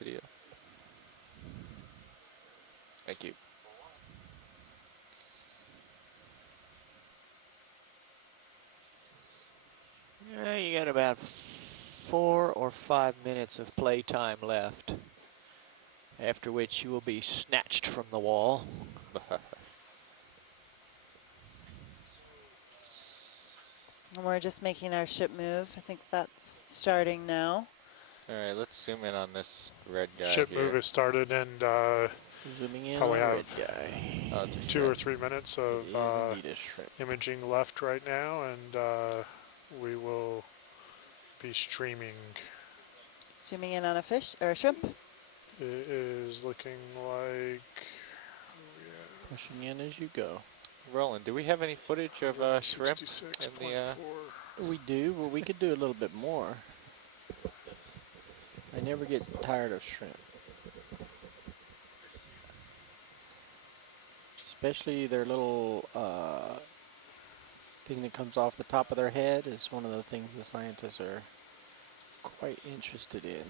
video. Thank you. Yeah, you got about 4 or 5 minutes of playtime left, after which you will be snatched from the wall. And we're just making our ship move. I think that's starting now. All right, let's zoom in on this red guy Ship here. move has started, and zooming in probably on have red guy. Oh, 2 or 3 minutes of Shrimp. imaging left right now, and we will be streaming. Zooming in on a fish or a shrimp. It is looking like Pushing in as you go. Roland, do we have any footage of shrimp in the? We do, but we could do a little bit more. I never get tired of shrimp. Especially their little thing that comes off the top of their head is one of the things the scientists are quite interested in.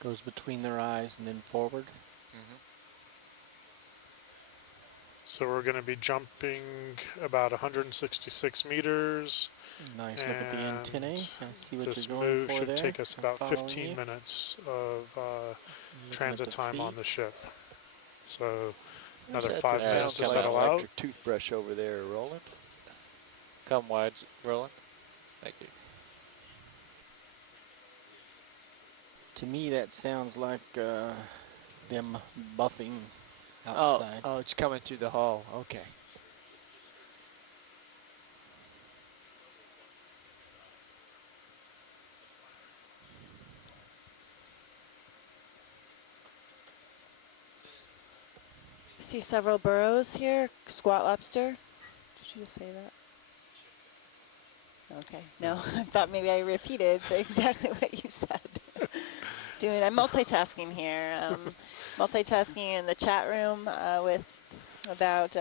Goes between their eyes and then forward. So we're going to be jumping about 166 meters. Nice look at the antennae. I see what this you're going move for should there. take us about I'm 15 you. minutes of transit time on the ship. So another That 5 minutes to settle out. electric toothbrush over there, Roland. Come wide, Roland. Thank you. To me, that sounds like them buffing outside. Oh, it's coming through the hull. Okay. See several burrows here. Squat lobster. Did you say that? Okay. No, I thought maybe I repeated exactly what you said. I'm multitasking here. Multitasking in the chat room with about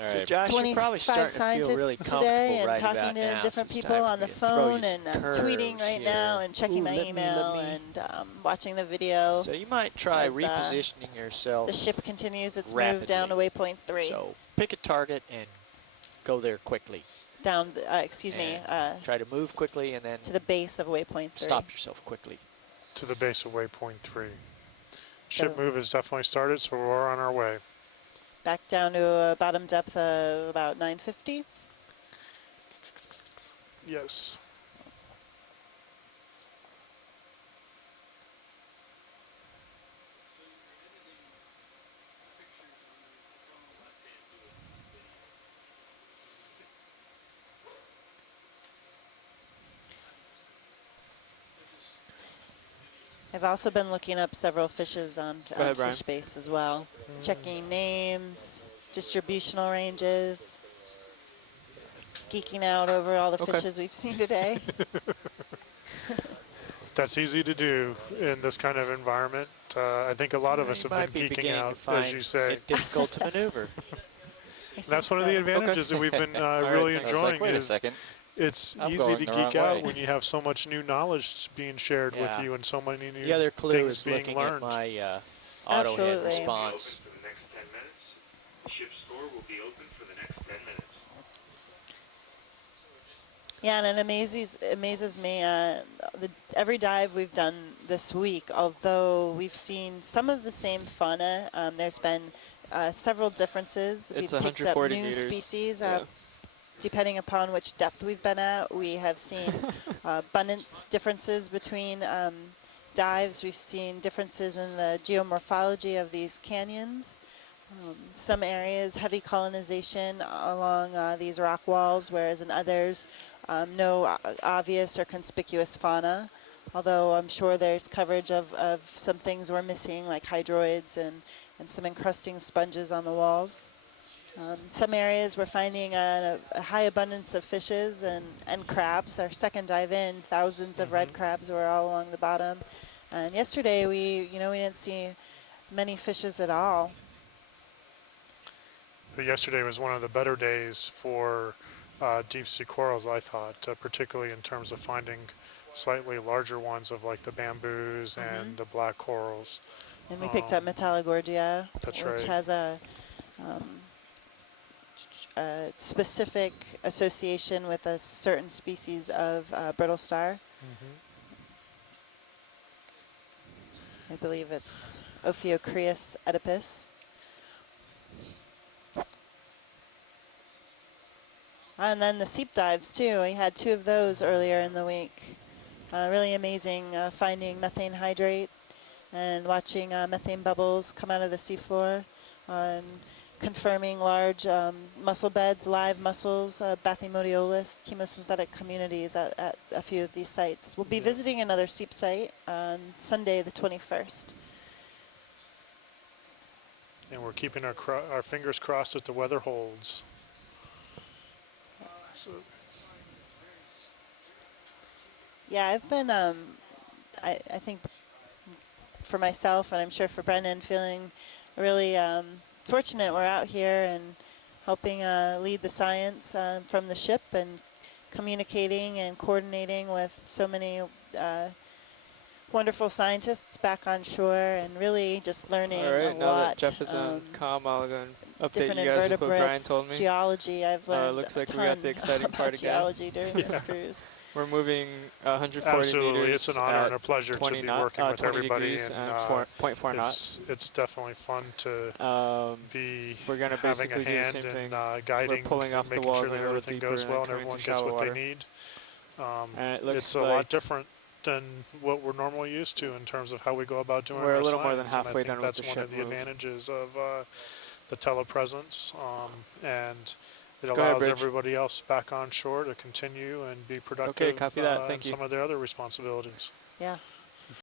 All So right. Josh, you're probably 25 starting to feel scientists really comfortable today and right talking about to now. different So it's people time on for the me to throw you phone, some and I'm tweeting curves right now here. and checking my email and watching the video. So you might try as, repositioning yourself. The ship continues its rapidly. move down to waypoint 3. So pick a target and go there quickly. Down, excuse me. Try to move quickly and then to the base of waypoint 3. Stop yourself quickly. To the base of waypoint 3. So Ship move has definitely started, so we're on our way. back down to a bottom depth of about 950. Yes. I've also been looking up several fishes on ahead, Brian. FishBase as well, checking names, distributional ranges, geeking out over all the fishes we've seen today. That's easy to do in this kind of environment. I think a lot of us have been geeking out, as you say. Difficult to maneuver. That's one of the advantages that we've been really enjoying. Wait a second. It's I'm easy going to the geek wrong out way. when you have so much new knowledge being shared with you and so many new The other clue things is being looking learned. at my auto head Absolutely. response. For the next 10 minutes. Ship's door will be open for the next 10 minutes. Yeah, and it amazes me. Every dive we've done this week, although we've seen some of the same fauna, there's been several differences. It's We've picked up 140 new meters. species. Yeah. Depending upon which depth we've been at, we have seen abundance differences between dives. We've seen differences in the geomorphology of these canyons. Some areas, heavy colonization along these rock walls, whereas in others, no obvious or conspicuous fauna, although I'm sure there's coverage of some things we're missing, like hydroids and some encrusting sponges on the walls. Some areas we're finding a high abundance of fishes and crabs. Our second dive in, thousands of red crabs were all along the bottom. And yesterday we didn't see many fishes at all. But yesterday was one of the better days for deep sea corals, I thought, particularly in terms of finding slightly larger ones of like the bamboos and the black corals. And we picked up Metallogorgia, which has a specific association with a certain species of brittle star. I believe it's Ophiocreus oedipus. And then the seep dives too. We had 2 of those earlier in the week. Really amazing finding methane hydrate and watching methane bubbles come out of the seafloor and confirming large mussel beds, live mussels, Bathymodiolus, chemosynthetic communities at a few of these sites. We'll be visiting another seep site on Sunday the 21st. And we're keeping our fingers crossed that the weather holds. So Yeah, I've been, I think for myself, and I'm sure for Brendan, feeling really fortunate we're out here and helping lead the science from the ship and communicating and coordinating with so many wonderful scientists back on shore and really just learning All right, a now lot. that Jeff is on comm, I'll go and update Different you guys with what Brian invertebrates, told me. geology, I've learned looks a like we got the ton exciting about part again. geology during this cruise. We're moving 140 absolutely, meters. it's an honor and a pleasure to be working with 20 everybody. degrees And 0.4 knots. it's definitely fun to be we're gonna having a basically do the hand same in thing. guiding, We're pulling off the making wall, sure going that a little everything deeper goes well and coming everyone to gets shallow what water. they need. And it looks It's a lot different than what we're normally used to in terms of how we go about doing We're our a little more than science, and halfway I think done with that's the one of ship the move. advantages of the telepresence, and it Go ahead, allows Bridge. everybody else back on shore to continue and be productive Okay, copy that. Thank in you. some of their other responsibilities. Yeah.